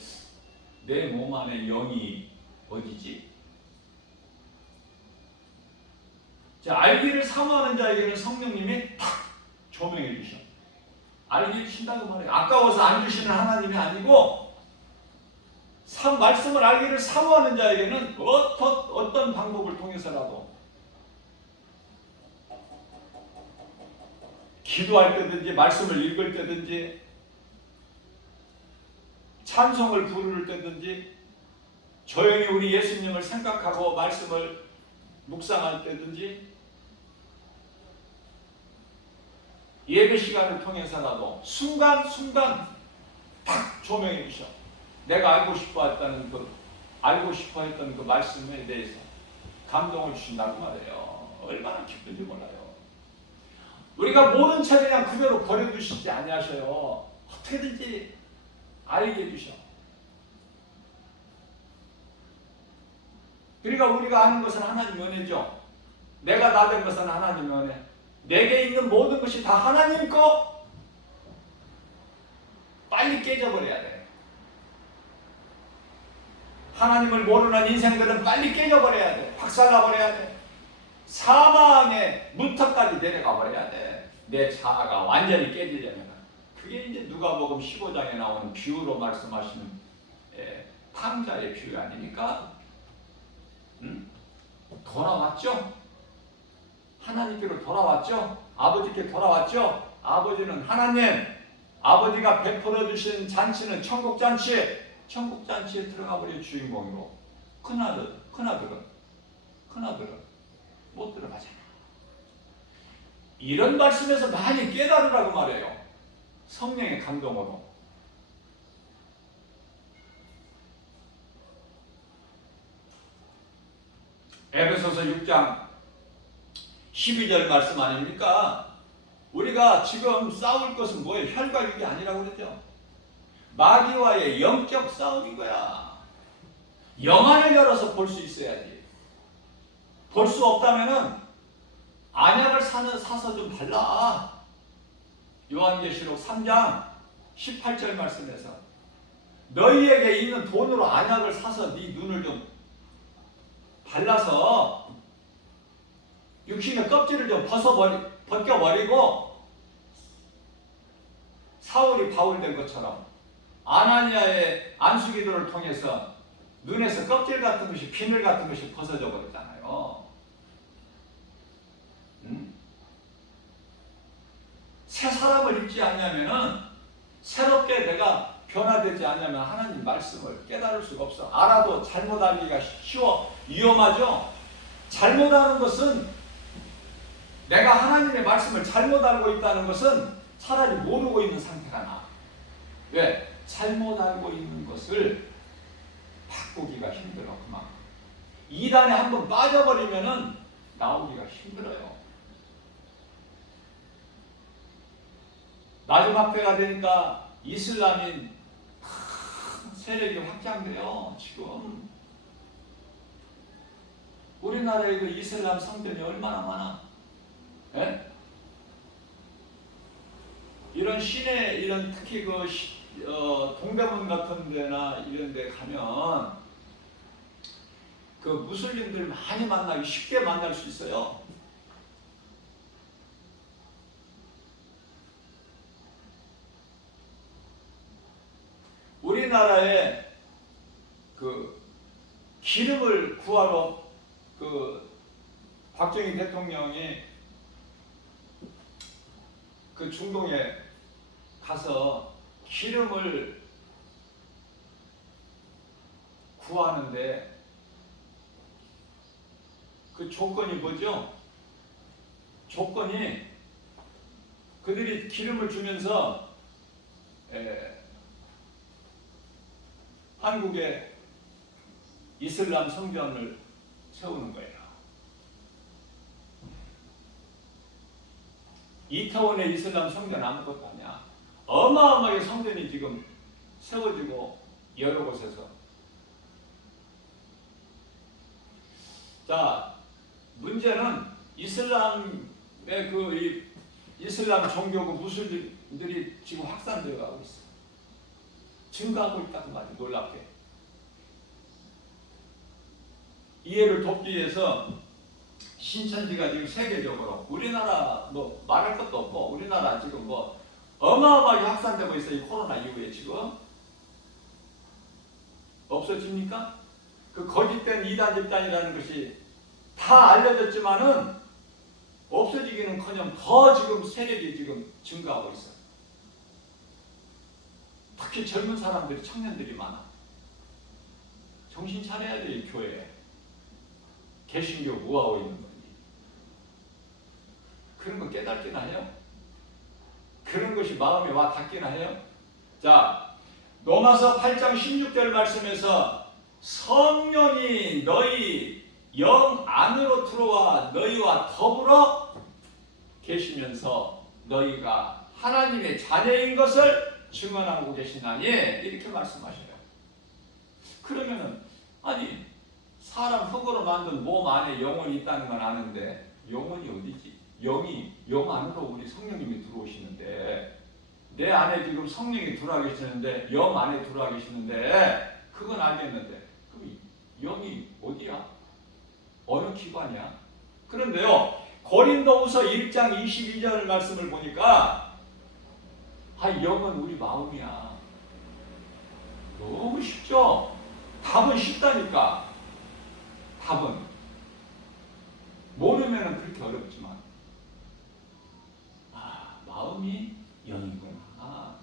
내 몸 안에 영이 어디지? 자, 알기를 사모하는 자에게는 성령님이 탁 조명해 주셔. 알기를 친다고 말해요. 아까워서 안 주시는 하나님이 아니고 말씀을 알기를 사모하는 자에게는 어떤 방법을 통해서라도 기도할 때든지 말씀을 읽을 때든지 찬송을 부를 때든지 조용히 우리 예수님을 생각하고 말씀을 묵상할 때든지 예배 시간을 통해서라도 순간순간 딱 조명해 주셔. 내가 알고 싶어 했던 그 말씀에 대해서 감동을 주신다고 말해요. 얼마나 기쁜지 몰라요. 우리가 모른 채 그냥 그대로 버려두시지 아니하셔요. 어떻게든지 알게 해주셔. 그러니까 우리가 아는 것은 하나님 은혜죠. 내가 나 된 것은 하나님 은혜. 내게 있는 모든 것이 다 하나님 거. 빨리 깨져버려야 돼. 하나님을 모르는 인생들은 빨리 깨져버려야 돼. 박살나버려야 돼. 사망의 문턱까지 내려가 버려야 돼. 내 자아가 완전히 깨지려면. 그게 이제 누가복음 15장에 나오는 비유로 말씀하시는 탕자의 비유 아닙니까? 돌아왔죠? 하나님께로 돌아왔죠? 아버지께 돌아왔죠? 아버지는 하나님, 아버지가 베풀어 주신 잔치는 천국잔치, 천국잔치에 들어가 버린 주인공이고 큰아들은 못 들어가잖아. 이런 말씀에서 많이 깨달으라고 말해요. 성령의 감동으로. 에베소서 6장 12절 말씀 아닙니까? 우리가 지금 싸울 것은 뭐예요? 혈과 육이 아니라고 그러죠. 마귀와의 영적 싸움인 거야. 영안을 열어서 볼 수 있어야지. 볼 수 없다면은 안약을 사서 좀 발라. 요한계시록 3장 18절 말씀에서 너희에게 있는 돈으로 안약을 사서 네 눈을 좀 발라서 육신의 껍질을 좀 벗겨버리고 사울이 바울 된 것처럼 아나니아의 안수기도를 통해서 눈에서 껍질 같은 것이, 비늘 같은 것이 벗어져 버렸잖아요. 새 사람을 입지 않냐면은, 새롭게 내가 변화되지 않냐면 하나님 말씀을 깨달을 수가 없어. 알아도 잘못 알기가 쉬워. 위험하죠? 잘못하는 것은, 내가 하나님의 말씀을 잘못 알고 있다는 것은 차라리 모르고 있는 상태가 나아. 왜? 잘못 알고 있는 것을 바꾸기가 힘들어. 그만큼 이단에 한번 빠져버리면은 나오기가 힘들어요. 마지막 때가 되니까 이슬람인 세력이 확장돼요. 지금 우리나라에도 이슬람 성전이 얼마나 많아. 예? 이런 시내, 이런 특히 동대문 같은 데나 이런 데 가면 그 무슬림들 많이 만나기, 쉽게 만날 수 있어요. 우리나라에 그 기름을 구하러 박정희 대통령이 그 중동에 가서 기름을 구하는데 그 조건이 뭐죠? 조건이 그들이 기름을 주면서 한국에 이슬람 성전을 세우는 거예요. 이태원의 이슬람 성전 아무것도 아니야. 어마어마하게 성전이 지금 세워지고 여러 곳에서. 자, 문제는 이슬람의 이슬람 종교고 무슬림들이 지금 확산되어 가고 있어. 증가하고 있다고 말이야. 놀랍게. 이해를 돕기 위해서 신천지가 지금 세계적으로, 우리나라 뭐 말할 것도 없고, 우리나라 지금 뭐 어마어마하게 확산되고 있어요. 이 코로나 이후에 지금. 없어집니까? 그 거짓된 이단 집단이라는 것이 다 알려졌지만은 없어지기는커녕 더 지금 세력이 지금 증가하고 있어. 특히 젊은 사람들이, 청년들이 많아. 정신 차려야 돼, 이 교회에. 개신교 뭐하고 있는 거니? 그런 거 깨닫기나 해요? 그런 것이 마음에 와 닿기나 해요? 자, 로마서 8장 16절 말씀에서 성령이 너희 영 안으로 들어와 너희와 더불어 계시면서 너희가 하나님의 자녀인 것을 증언하고 계시나니, 이렇게 말씀하셔요. 그러면은, 아니, 사람 흙으로 만든 몸 안에 영혼이 있다는 건 아는데 영혼이 어디지? 영 안으로 우리 성령님이 들어오시는데, 내 안에 지금 성령이 들어와 계시는데, 영 안에 들어와 계시는데, 그건 알겠는데 그럼 영이 어디야? 어느 기관이야? 그런데요, 고린도후서 1장 22절 말씀을 보니까 영은 우리 마음이야. 너무 쉽죠? 답은 쉽다니까. 답은 모르면 그렇게 어렵지만, 마음이 영이구나.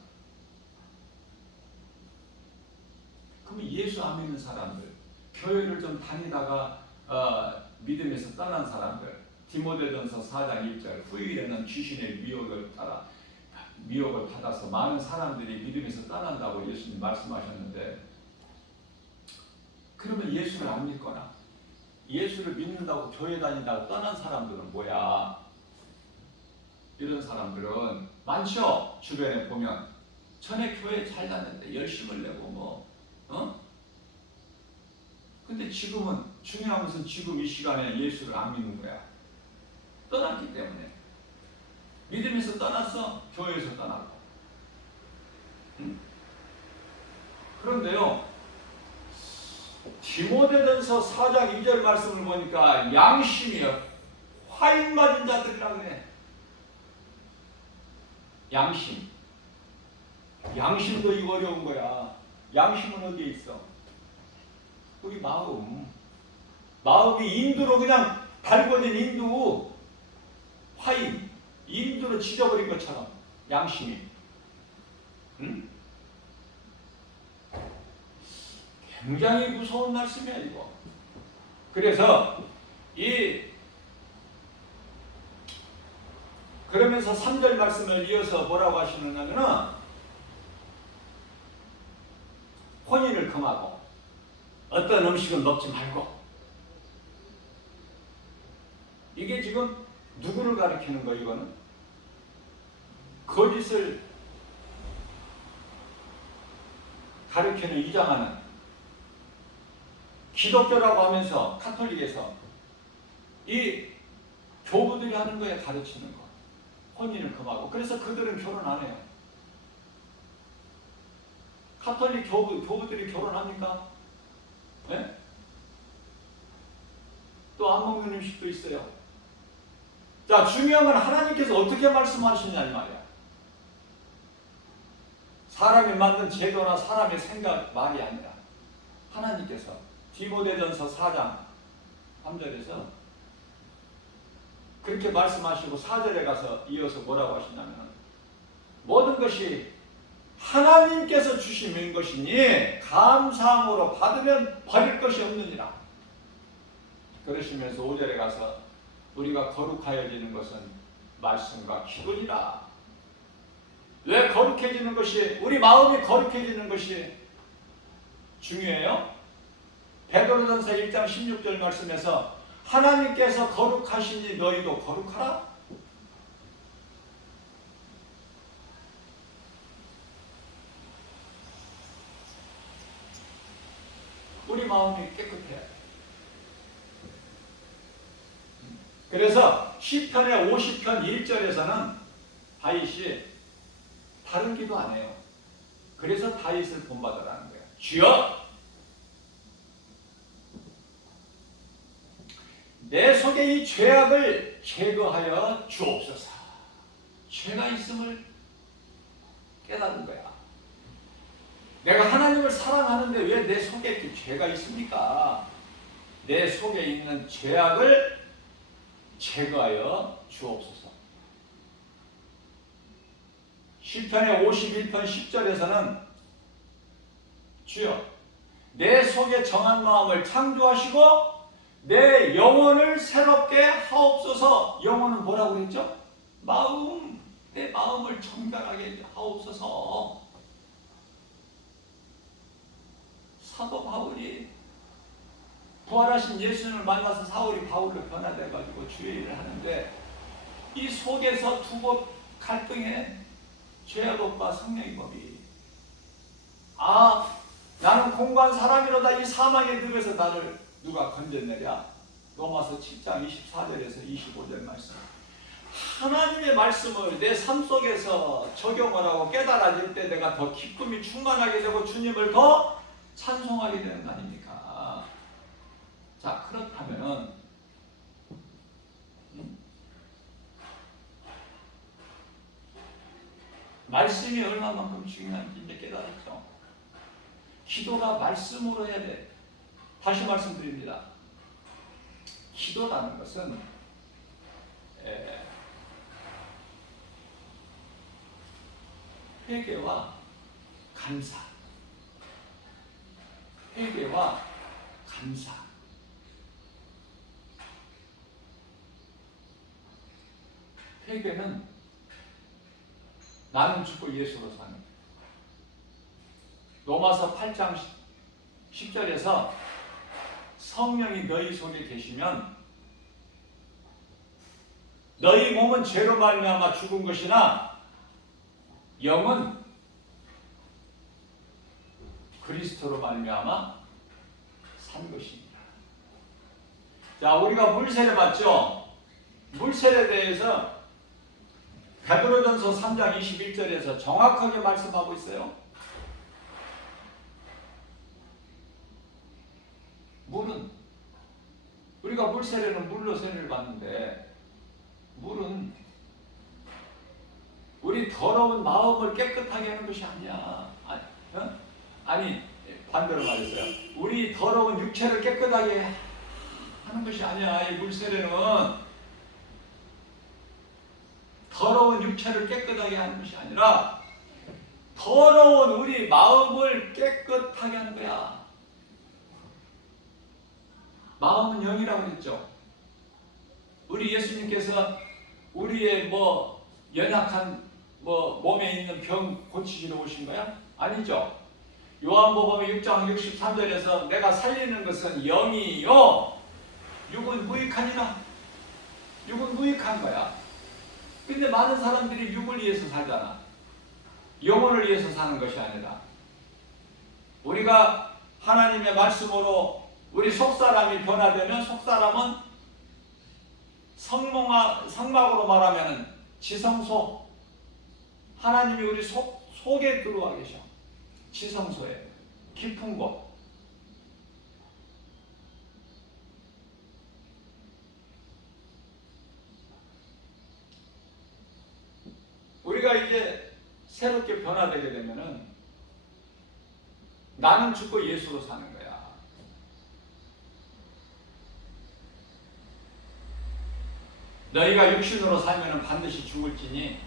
그러면 예수 안 믿는 사람들, 교회를 좀 다니다가 믿음에서 떠난 사람들, 디모데전서 4장 1절 후일에는 귀신의 미혹을 받아서 많은 사람들이 믿음에서 떠난다고 예수님 말씀하셨는데, 그러면 예수를 안 믿거나 예수를 믿는다고 교회 다니다가 떠난 사람들은 뭐야? 이런 사람들은 많죠. 주변에 보면 전에 교회 잘 다녔는데 열심을 내고 근데 지금은 중요한 것은 지금 이 시간에 예수를 안 믿는 거야. 떠났기 때문에. 믿음에서 떠났어. 교회에서 떠나고. 그런데요, 디모데전서 4장 2절 말씀을 보니까 양심이요, 화인 맞은 자들이라 그래. 양심도 이거 어려운 거야. 양심은 어디에 있어? 우리 마음이 인두로 그냥 달궈진 인두, 화인, 인두로 지져버린 것처럼 양심이. 굉장히 무서운 말씀이야 이거. 그래서 그러면서 3절 말씀을 이어서 뭐라고 하시느냐면은 혼인을 금하고 어떤 음식은 먹지 말고. 이게 지금 누구를 가리키는 거예요? 이거는 거짓을 가리키는, 이장하는 기독교라고 하면서 카톨릭에서 이 교부들이 하는 거에 가르치는 거. 혼인을 금하고. 그래서 그들은 결혼 안 해요. 카톨릭 교부들이 결혼합니까? 네? 또 안 먹는 음식도 있어요. 자, 중요한 건 하나님께서 어떻게 말씀하시냐 이 말이야. 사람이 만든 제도나 사람의 생각, 말이 아니라 하나님께서 디모데전서 4장 3절에서 그렇게 말씀하시고 4절에 가서 이어서 뭐라고 하시냐면, 모든 것이 하나님께서 주시는 것이니 감사함으로 받으면 버릴 것이 없느니라. 그러시면서 5절에 가서 우리가 거룩하여지는 것은 말씀과 기도니라. 왜 거룩해지는 것이, 우리 마음이 거룩해지는 것이 중요해요? 베드로전서 1장 16절 말씀에서 하나님께서 거룩하시니 너희도 거룩하라. 우리 마음이 깨끗해야 돼. 그래서 시편의 50편 1절에서는 다윗이 다른 기도 안 해요. 그래서 다윗을 본받으라는 거예요. 주여, 내 속에 이 죄악을 제거하여 주옵소서. 죄가 있음을 깨닫는 거야. 내가 하나님을 사랑하는데 왜 내 속에 이렇게 죄가 있습니까? 내 속에 있는 죄악을 제거하여 주옵소서. 시편의 51편 10절에서는 주여, 내 속에 정한 마음을 창조하시고 내 영혼을 새롭게 하옵소서. 영혼은 뭐라고 그랬죠? 마음. 내 마음을 정결하게 하옵소서. 사도 바울이 부활하신 예수님을 만나서 사울이 바울로 변화돼가지고 주의 일을 하는데, 이 속에서 두 법 갈등해. 죄의 법과 성령의 법이. 나는 공고한 사람이로다. 이 사망의 늪에서 나를 누가 건져내랴. 로마서 7장 24절에서 25절 말씀. 하나님의 말씀을 내 삶 속에서 적용을 하고 깨달아질 때 내가 더 기쁨이 충만하게 되고 주님을 더 찬송하게 되는 거 아닙니까? 자, 그렇다면은 말씀이 얼마만큼 중요한지 이제 깨달았죠. 기도가 말씀으로 해야 돼. 다시 말씀드립니다. 기도라는 것은 회개와 감사. 회개와 감사. 회개는 나는 죽고 예수로 사는 거예요. 로마서 8장 10절에서 성령이 너희 속에 계시면 너희 몸은 죄로 말미암아 죽은 것이나 영은 그리스도로 말미암아 산 것입니다. 자, 우리가 물세례 받죠? 물세례에 대해서 베드로전서 3장 21절에서 정확하게 말씀하고 있어요. 물은 우리가 물세례는 물로 세례를 받는데 물은 우리 더러운 마음을 깨끗하게 하는 것이 아니야. 아니 반대로 말했어요. 우리 더러운 육체를 깨끗하게 하는 것이 아니야. 이 물세례는 더러운 육체를 깨끗하게 하는 것이 아니라 더러운 우리 마음을 깨끗하게 하는 거야. 마음은 영이라고 그랬죠. 우리 예수님께서 우리의 연약한 몸에 있는 병 고치시러 오신 거야? 아니죠. 요한복음 6장 63절에서 내가 살리는 것은 영이요 육은 무익하니라. 육은 무익한 거야. 근데 많은 사람들이 육을 위해서 살잖아. 영혼을 위해서 사는 것이 아니라 우리가 하나님의 말씀으로 우리 속사람이 변화되면 속사람은 성막으로 말하면 지성소, 하나님이 우리 속에 들어와 계셔. 지성소에 깊은 곳. 우리가 이제 새롭게 변화되게 되면은 나는 죽고 예수로 사는 거야. 너희가 육신으로 살면 반드시 죽을지니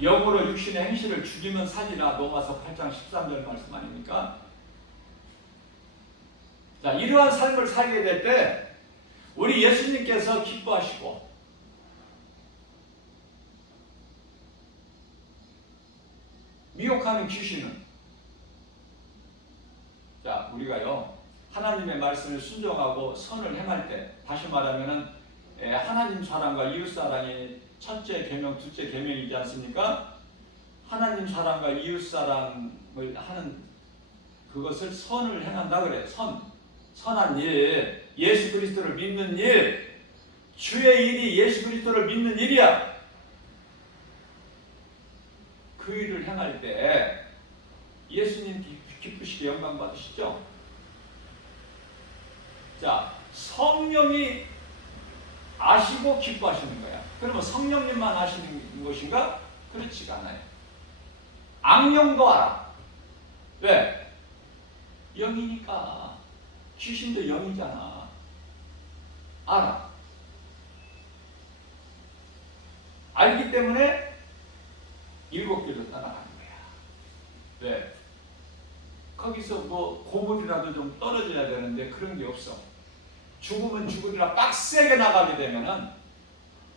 영으로 육신의 행실을 죽이면 살리라. 로마서 8장 13절 말씀 아닙니까? 자, 이러한 삶을 살게 될 때 우리 예수님께서 기뻐하시고 미혹하는 귀신은, 자, 우리가요 하나님의 말씀을 순종하고 선을 행할 때, 다시 말하면은 하나님 사랑과 이웃 사랑이 첫째 계명, 둘째 계명이지 않습니까? 하나님 사랑과 이웃 사랑을 하는 그것을 선을 행한다 그래. 선한 일, 예수 그리스도를 믿는 일, 주의 일이 예수 그리스도를 믿는 일이야. 그 일을 행할 때 예수님 기쁘시게 영광 받으시죠? 자, 성령이 아시고 기뻐하시는 거야. 그러면 성령님만 아시는 것인가? 그렇지가 않아요. 악령도 알아. 왜? 영이니까. 귀신도 영이잖아. 알아. 알기 때문에 일곱 길로 따라가는 거야. 왜? 거기서 고물이라도 좀 떨어져야 되는데 그런 게 없어. 죽으면 죽으리라 빡세게 나가게 되면은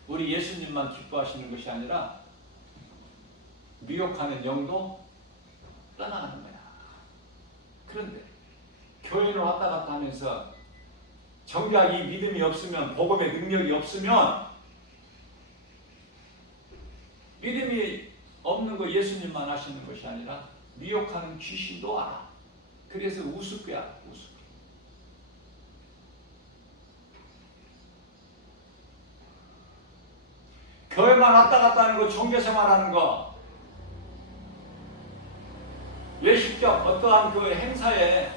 우리 예수님만 기뻐하시는 것이 아니라 미혹하는 영도 떠나가는 거야. 그런데 교회를 왔다 갔다 하면서 정작 이 믿음이 없으면, 복음의 능력이 없으면, 믿음이 없는 거 예수님만 하시는 것이 아니라 미혹하는 귀신도 알아. 그래서 우습게야. 우습게. 교회만 왔다 갔다 하는 거, 종교생활하는 거, 외식적 어떠한 그 행사에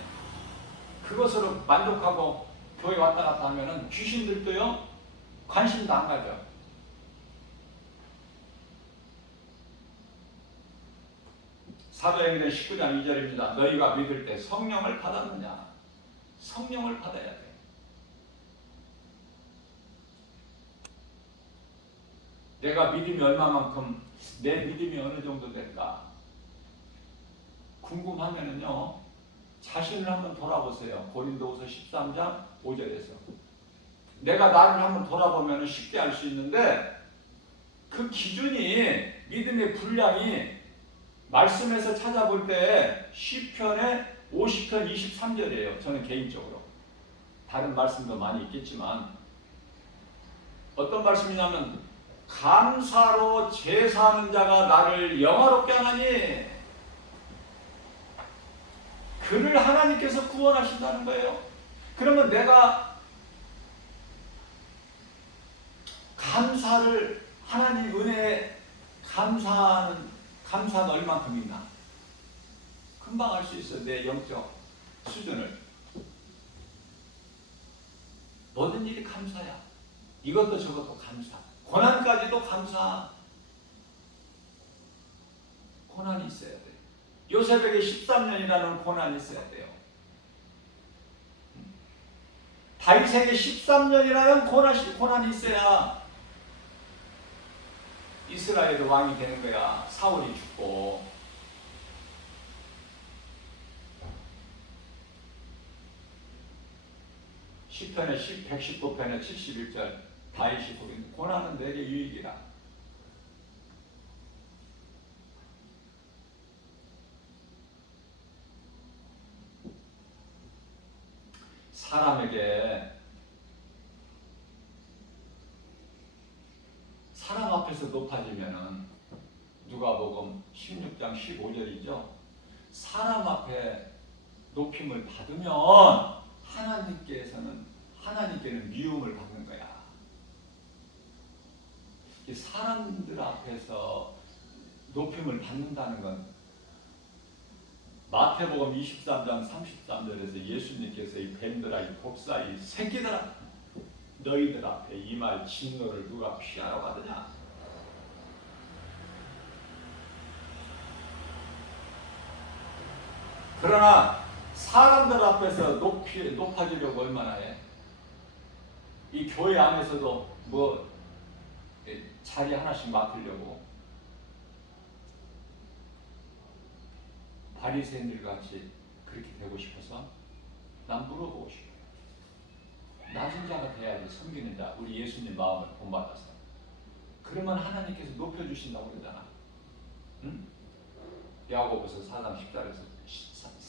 그것으로 만족하고 교회 왔다 갔다 하면은 귀신들도요 관심도 안 가져. 사도행전 19장 2절입니다. 너희가 믿을 때 성령을 받았느냐? 성령을 받아야 돼. 내가 믿음이 얼마만큼, 내 믿음이 어느 정도 될까? 궁금하면은요, 자신을 한번 돌아보세요. 고린도후서 13장 5절에서. 내가 나를 한번 돌아보면 쉽게 알 수 있는데, 그 기준이, 믿음의 분량이 말씀에서 찾아볼 때 시편의 50편 23절이에요. 저는 개인적으로. 다른 말씀도 많이 있겠지만, 어떤 말씀이냐면, 감사로 제사하는 자가 나를 영화롭게 하나니, 그를 하나님께서 구원하신다는 거예요. 그러면 내가 감사를, 하나님 은혜에 감사는 얼만큼이나 금방 알 수 있어요. 내 영적 수준을. 모든 일이 감사야. 이것도 저것도 감사. 고난까지도 감사. 고난이 있어야 돼. 요셉에게 13년이라는 고난이 있어야 돼요. 다윗에게 13년이라는 고난이 있어야 이스라엘의 왕이 되는 거야. 사울이 죽고. 시편의 119편의 71절 다윗이 부르는 고난은 내게 유익이라. 사람 앞에서 높아지면은 누가복음 16장 15절이죠. 사람 앞에 높임을 받으면 하나님께는 미움을 받는 거야. 사람들 앞에서 높임을 받는다는 건 마태복음 23장 33절에서 예수님께서 이 뱀들아, 이 독사, 이 새끼들아, 너희들 앞에 임할 진노를 누가 피하러 가느냐? 그러나 사람들 앞에서 높아지려고 얼마나 해? 이 교회 안에서도 자리 하나씩 맡으려고 바리새인들 같이 그렇게 되고 싶어서 난 물어보고 싶어요. 낮은 자가 돼야지, 섬기는 자, 우리 예수님 마음을 본받아서. 그러면 하나님께서 높여주신다고 그러잖아. 응? 야고보서 4장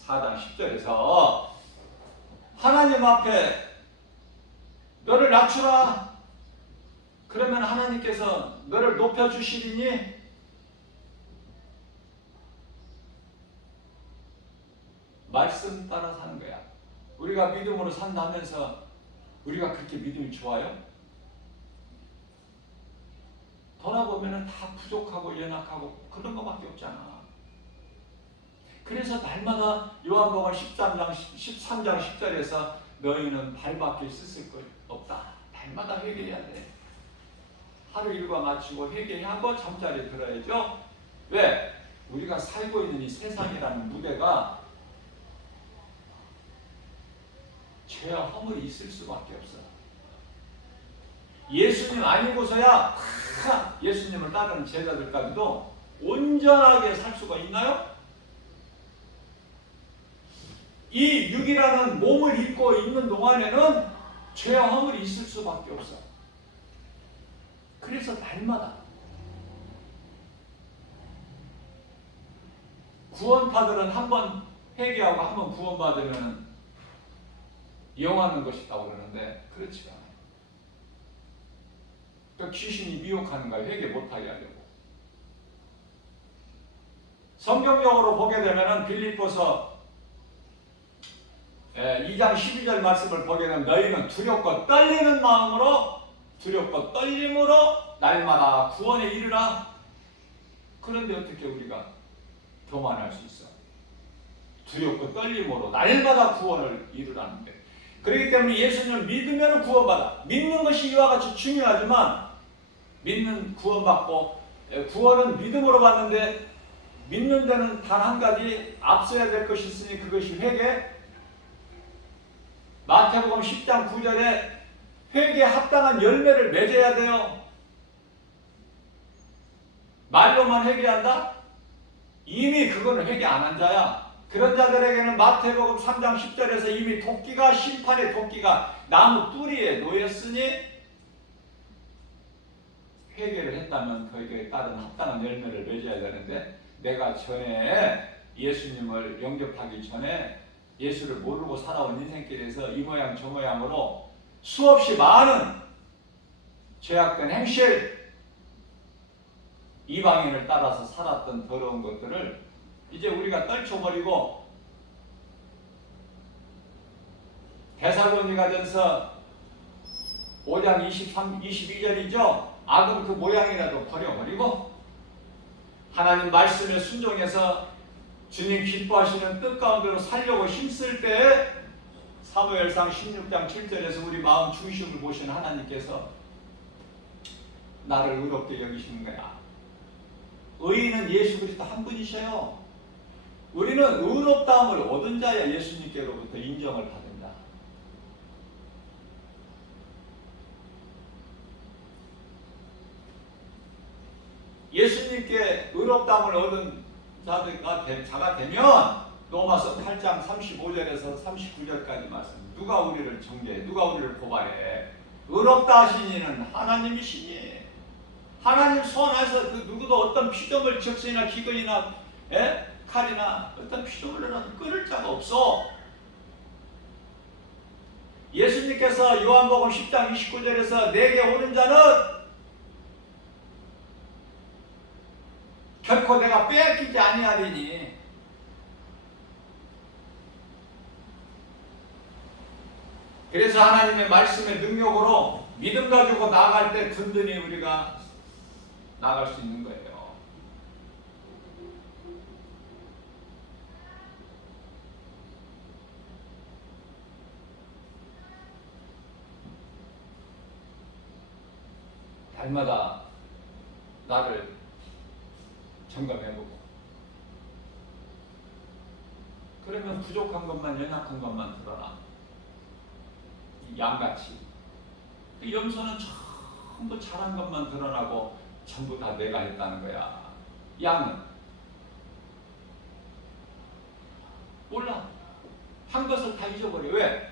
10절에서 하나님 앞에 너를 낮추라. 그러면 하나님께서 너를 높여주시리니 말씀 따라 사는 거야. 우리가 믿음으로 산다면서 우리가 그렇게 믿음이 좋아요? 돌아보면 다 부족하고 연약하고 그런 것밖에 없잖아. 그래서 날마다 요한복음 13장 10절에서 너희는 발밖에 쓸 것 없다. 날마다 회개해야 돼. 하루 일과 마치고 회개하고 잠자리에 들어야죠. 왜? 우리가 살고 있는 이 세상이라는 무대가 죄와 허물이 있을 수밖에 없어. 예수님 아니고서야 다 예수님을 따르는 제자들까지도 온전하게 살 수가 있나요? 이 육이라는 몸을 입고 있는 동안에는 죄와 허물이 있을 수밖에 없어. 그래서 날마다 구원파들은 한번 회개하고 한번 구원받으면 영하는 것이라고 그러는데 그렇지가 않아요. 그러니까 귀신이 미혹하는 거야. 회개 못하게 하려고. 성경적으로 보게 되면 빌립보서 2장 12절 말씀을 보게 되면 너희는 두렵고 떨리는 마음으로 두렵고 떨림으로 날마다 구원에 이르라. 그런데 어떻게 우리가 교만할 수 있어? 두렵고 떨림으로 날마다 구원을 이루라는 거예요. 그렇기 때문에 예수님을 믿으면 구원받아. 믿는 것이 이와 같이 중요하지만 믿는 구원받고 구원은 믿음으로 받는데 믿는 데는 단 한 가지 앞서야 될 것이 있으니 그것이 회개. 마태복음 10장 9절에 회개에 합당한 열매를 맺어야 돼요. 말로만 회개한다? 이미 그거는 회개 안 한 자야. 그런 자들에게는 마태복음 3장 10절에서 이미 도끼가, 심판의 도끼가 나무 뿌리에 놓였으니 회개를 했다면 거기에 따른 합당한 열매를 맺어야 되는데, 내가 전에 예수님을 영접하기 전에 예수를 모르고 살아온 인생길에서 이 모양 저 모양으로 수없이 많은 죄악된 행실, 이방인을 따라서 살았던 더러운 것들을 이제 우리가 떨쳐버리고, 데살로니가전서 5장 22절이죠. 악은 그 모양이라도 버려버리고 하나님 말씀에 순종해서 주님 기뻐하시는 뜻 가운데로 살려고 힘쓸 때, 사무엘상 16장 7절에서 우리 마음 중심을 보신 하나님께서 나를 의롭게 여기시는 거야. 의인은 예수 그리스도 한 분이셔요. 우리는 의롭다함을 얻은 자야 예수님께로부터 인정을 받는다. 예수님께 의롭다함을 얻은 자가 되면, 로마서 8장 35절에서 39절까지 말씀, 누가 우리를 정죄해, 누가 우리를 고발해? 의롭다 하신 이는 하나님이시니, 하나님 손 안에서 그 누구도 어떤 피조물, 적신이나 기근이나 칼이나 어떤 피조물로는 끊을 자가 없어. 예수님께서 요한복음 10장 29절에서 내게 오는 자는 결코 내가 빼앗기지 아니하리니, 그래서 하나님의 말씀의 능력으로 믿음 가지고 나아갈 때 든든히 우리가 나아갈 수 있는 거예요. 날마다 나를 점검해보고, 그러면 부족한 것만, 연약한 것만 드러나. 양같이 그 염소는 전부 잘한 것만 드러나고 전부 다 내가 했다는 거야. 양은 몰라. 한 것을 다 잊어버려. 왜?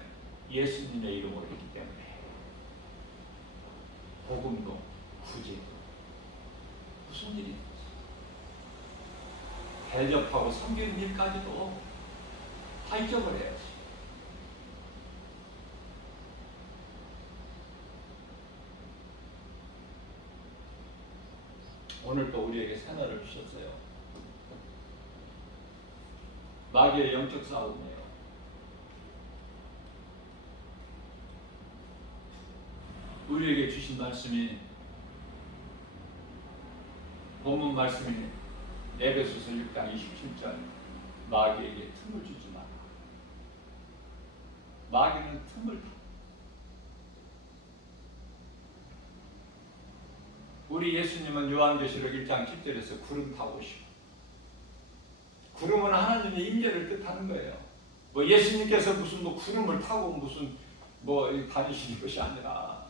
예수님의 이름으로 했기 때문에. 복음도 구제도 무슨 일이 있지? 대접하고 섬기는 일까지도 다 잊어버려야지. 오늘 또 우리에게 새날을 주셨어요. 마귀의 영적 싸움이에요. 우리에게 주신 말씀이, 본문 말씀이 에베소서 6장 27절, 마귀에게 틈을 주지 마라. 마귀는 틈을 타. 우리 예수님은 요한계시록 1장 10절에서 구름 타고 오시고, 구름은 하나님의 임재를 뜻하는 거예요. 뭐 예수님께서 무슨 뭐 구름을 타고 무슨 뭐 다니시는 것이 아니라,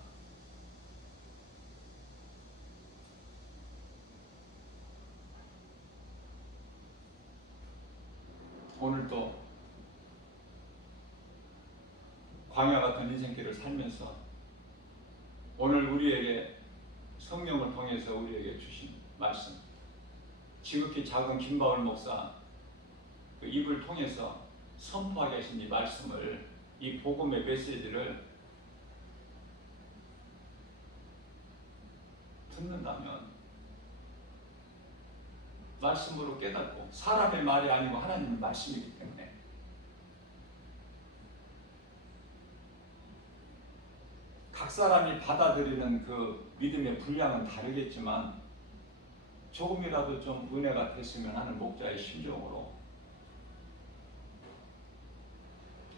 오늘도 광야 같은 인생길을 살면서 오늘 우리에게 성령을 통해서 우리에게 주신 말씀, 지극히 작은 김바울 목사 그 입을 통해서 선포하게 하신 이 말씀을, 이 복음의 메시지를 듣는다면 말씀으로 깨닫고, 사람의 말이 아니고 하나님의 말씀이기 때문에 각 사람이 받아들이는 그 믿음의 분량은 다르겠지만 조금이라도 좀 은혜가 됐으면 하는 목자의 심정으로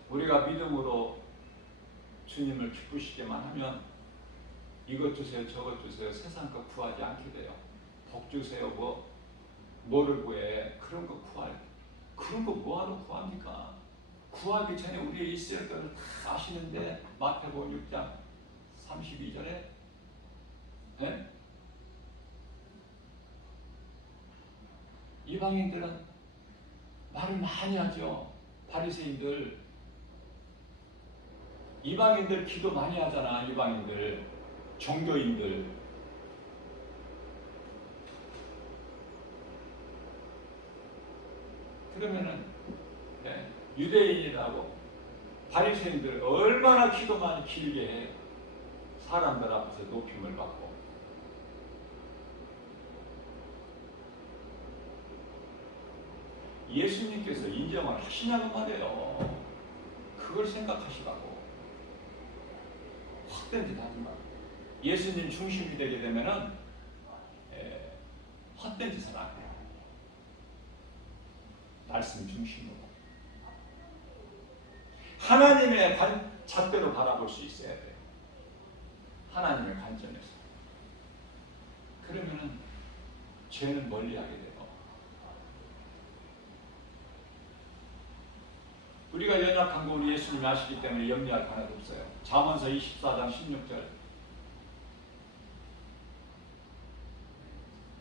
우리가 믿음으로 주님을 기쁘시게만 하면, 이것 주세요 저것 주세요 세상 것 구하지 않게 돼요. 복 주세요 뭐를 구해, 그런 거 구할, 그런 거 뭐하러 구합니까? 구하기 전에 우리의 있어야 할 것을 다 아시는데, 마태복음 6장 32절에 이방인들은 말을 많이 하죠. 바리새인들, 이방인들 기도 많이 하잖아. 이방인들, 종교인들. 그러면은 유대인이라고 바리새인들 얼마나 기도 많이 길게 해. 사람들 앞에서 높임을 받고. 예수님께서 인정을 하시냐고 말이에요. 그걸 생각하시라고. 헛된 짓 하지 마. 예수님 중심이 되게 되면은 헛된 짓을 안 해요. 말씀 중심으로. 하나님의 잣대로 바라볼 수 있어야 돼요. 하나님의 관점에서. 그러면은 죄는 멀리하게 돼요. 우리가 연약한 거 우리 예수님이 아시기 때문에 염려할 거 하나도 없어요. 잠언서 24장 16절.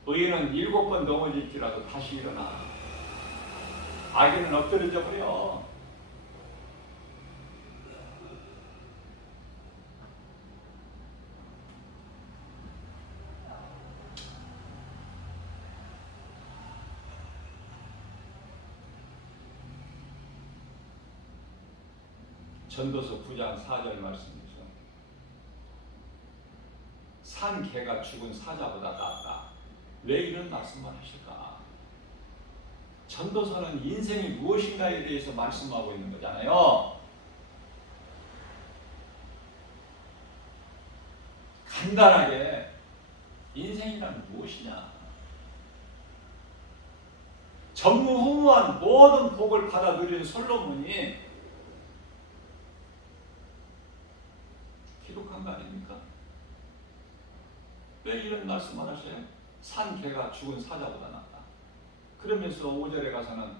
의인은 7번 넘어질지라도 다시 일어나. 악인은 엎드려져 버려. 전도서 9장 4절 말씀이죠. 산 개가 죽은 사자보다 낫다. 왜 이런 말씀을 하실까? 전도서는 인생이 무엇인가에 대해서 말씀하고 있는 거잖아요. 간단하게 인생이란 무엇이냐? 전무후무한 모든 복을 받아 누리는 솔로몬이 기록한 거 아닙니까? 왜 이런 말씀을 하세요? 산 개가 죽은 사자보다 낫다. 그러면서 5절에 가서는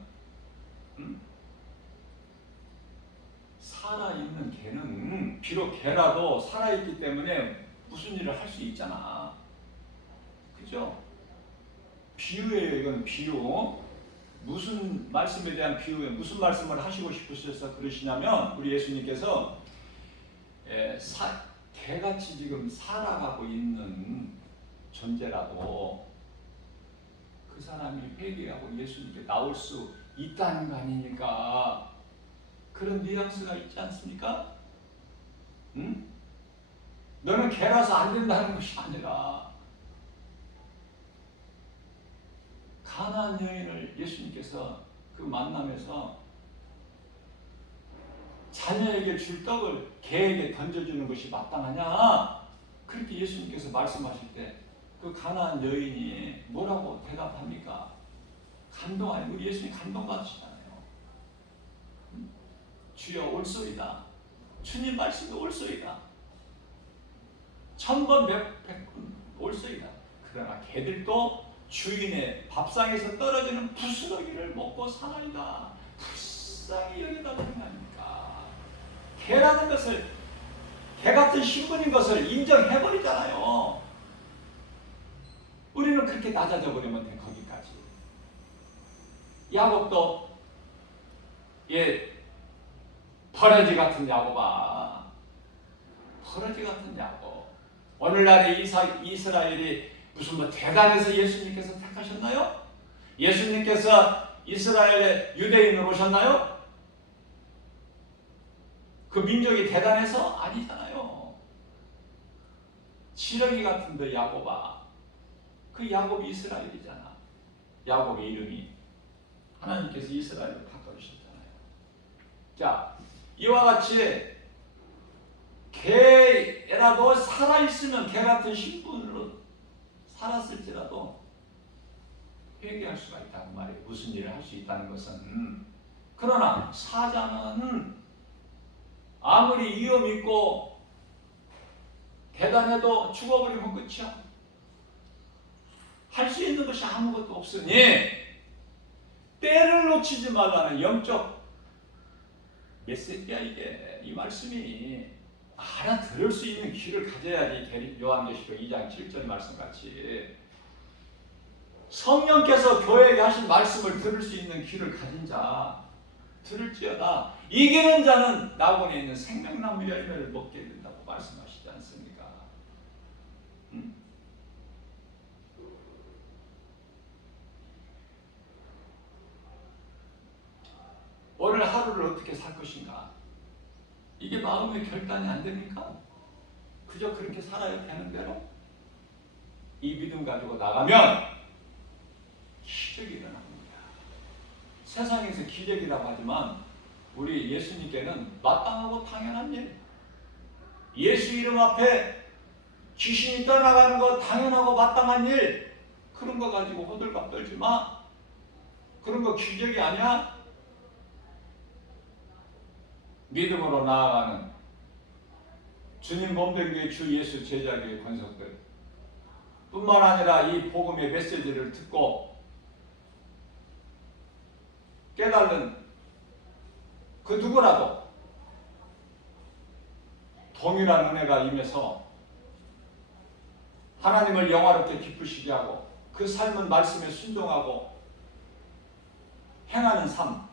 살아있는 개는 비록 개라도 살아있기 때문에 무슨 일을 할 수 있잖아. 그죠? 비유예요. 이건 비유. 무슨 말씀에 대한 비유예요? 무슨 말씀을 하시고 싶으셔서 그러시냐면 우리 예수님께서 개같이 지금 살아가고 있는 존재라도 그 사람이 회개하고 예수님께 나올 수 있다는 거 아니니까. 그런 뉘앙스가 있지 않습니까? 응? 너는 개라서 안 된다는 것이 아니라 가나안 여인을 예수님께서 그 만남에서 자녀에게 줄 떡을 개에게 던져주는 것이 마땅하냐? 그렇게 예수님께서 말씀하실 때 그 가나안 여인이 뭐라고 대답합니까? 감동하니 우리 예수님 감동받으시잖아요. 주여 올소이다. 주님 말씀이 올소이다. 1000번 100번 올소이다. 그러나 개들도 주인의 밥상에서 떨어지는 부스러기를 먹고 사나이다. 불쌍히 여기다는 거 아닙니까? 개라는 것을, 개 같은 신분인 것을 인정해버리잖아요. 우리는 그렇게 낮아져 버리면 돼. 거기까지. 야곱도 버러지 같은 야곱아. 버러지 같은 야곱. 오늘날의 이스라엘이 무슨 뭐 대단해서 예수님께서 택하셨나요? 예수님께서 이스라엘의 유대인으로 오셨나요? 그 민족이 대단해서? 아니잖아요. 지렁이 같은 그 야곱아. 그 야곱이 이스라엘이잖아. 야곱의 이름이. 하나님께서 이스라엘을 바꿔주셨잖아요. 자, 이와 같이 개라도 살아있으면 개 같은 신분으로 살았을지라도 회개할 수가 있다는 말이에요. 무슨 일을 할 수 있다는 것은. 그러나 사자는 아무리 위험 있고 대단해도 죽어버리면 끝이야. 할 수 있는 것이 아무것도 없으니 때를 놓치지 말라는 영적 메시지야 이게. 이 말씀이 알아들을 수 있는 귀를 가져야지. 요한계시록 2장 7절 말씀같이 성령께서 교회에게 하신 말씀을 들을 수 있는 귀를 가진 자 들을지어다. 이기는 자는 낙원에 있는 생명나무 열매를 먹게 된다고 말씀하시지 않습니까? 오늘 하루를 어떻게 살 것인가? 이게 마음의 결단이 안 됩니까? 그저 그렇게 살아야 되는 대로 이 믿음 가지고 나가면 기적이 일어납니다. 세상에서 기적이라고 하지만 우리 예수님께는 마땅하고 당연한 일, 예수 이름 앞에 귀신이 떠나가는 거 당연하고 마땅한 일, 그런 거 가지고 호들갑 떨지 마. 그런 거 기적이 아니야. 믿음으로 나아가는 주님 몸된 주 예수 제자교의 권속들 뿐만 아니라 이 복음의 메시지를 듣고 깨달은 그 누구라도 동일한 은혜가 임해서 하나님을 영화롭게 기쁘시게 하고 그 삶은 말씀에 순종하고 행하는 삶,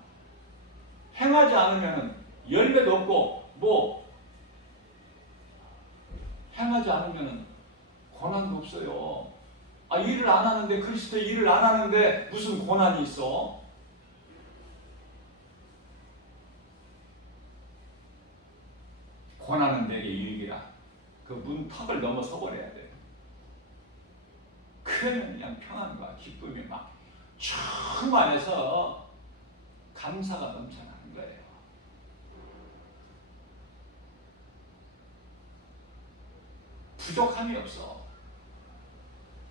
행하지 않으면 열매도 없고 행하지 않으면 고난도 없어요. 일을 안 하는데, 그리스도의 일을 안 하는데 무슨 고난이 있어? 고난은 내게 일기라. 그 문턱을 넘어서 버려야 돼. 그냥 평안과 기쁨이 막 충만해서 감사가 넘쳐나는 거예요. 부족함이 없어.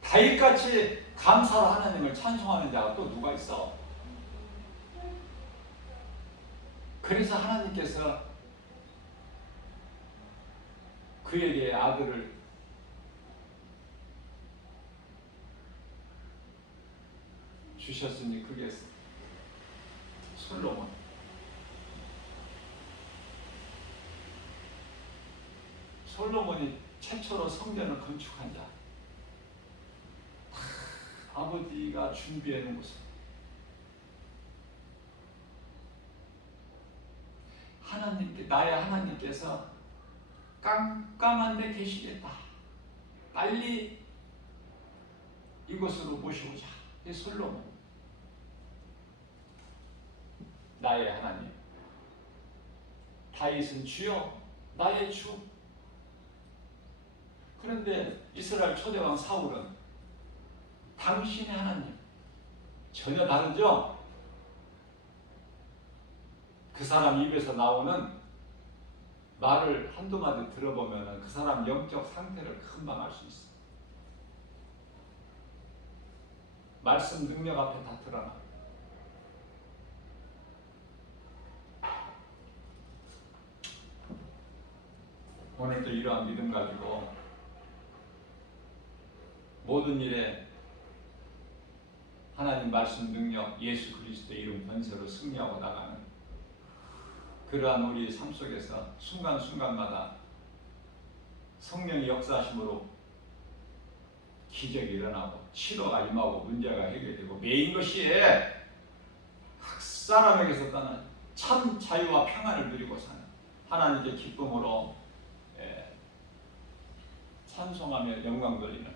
다윗같이 감사로 하나님을 찬송하는 자가 또 누가 있어? 그래서 하나님께서 그에게 아들을 주셨으니 그게 솔로몬. 솔로몬이 최초로 성전을 건축한 자. 아버지가 준비해 놓은 것을 나의 하나님께서 깜깜한 데 계시겠다. 빨리 이곳으로 모셔오자. 이 솔로몬. 나의 하나님. 다윗은 주여 나의 주. 그런데 이스라엘 초대왕 사울은 당신의 하나님. 전혀 다르죠? 그 사람 입에서 나오는 말을 한두 마디 들어보면 그 사람 영적 상태를 금방 알 수 있어. 말씀 능력 앞에 다 드러나. 오늘도 이러한 믿음 가지고 모든 일에 하나님 말씀 능력, 예수 그리스도의 이름 권세로 승리하고 나가는 그러한 우리 삶 속에서 순간순간마다 성령의 역사하심으로 기적이 일어나고 치료가 임하고 문제가 해결되고 매인 것이 각 사람에게서 떠난 참 자유와 평안을 누리고 사는 하나님께 기쁨으로 찬송하며 영광 돌리는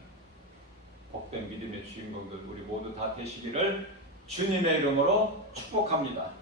복된 믿음의 주인공들 우리 모두 다 되시기를 주님의 이름으로 축복합니다.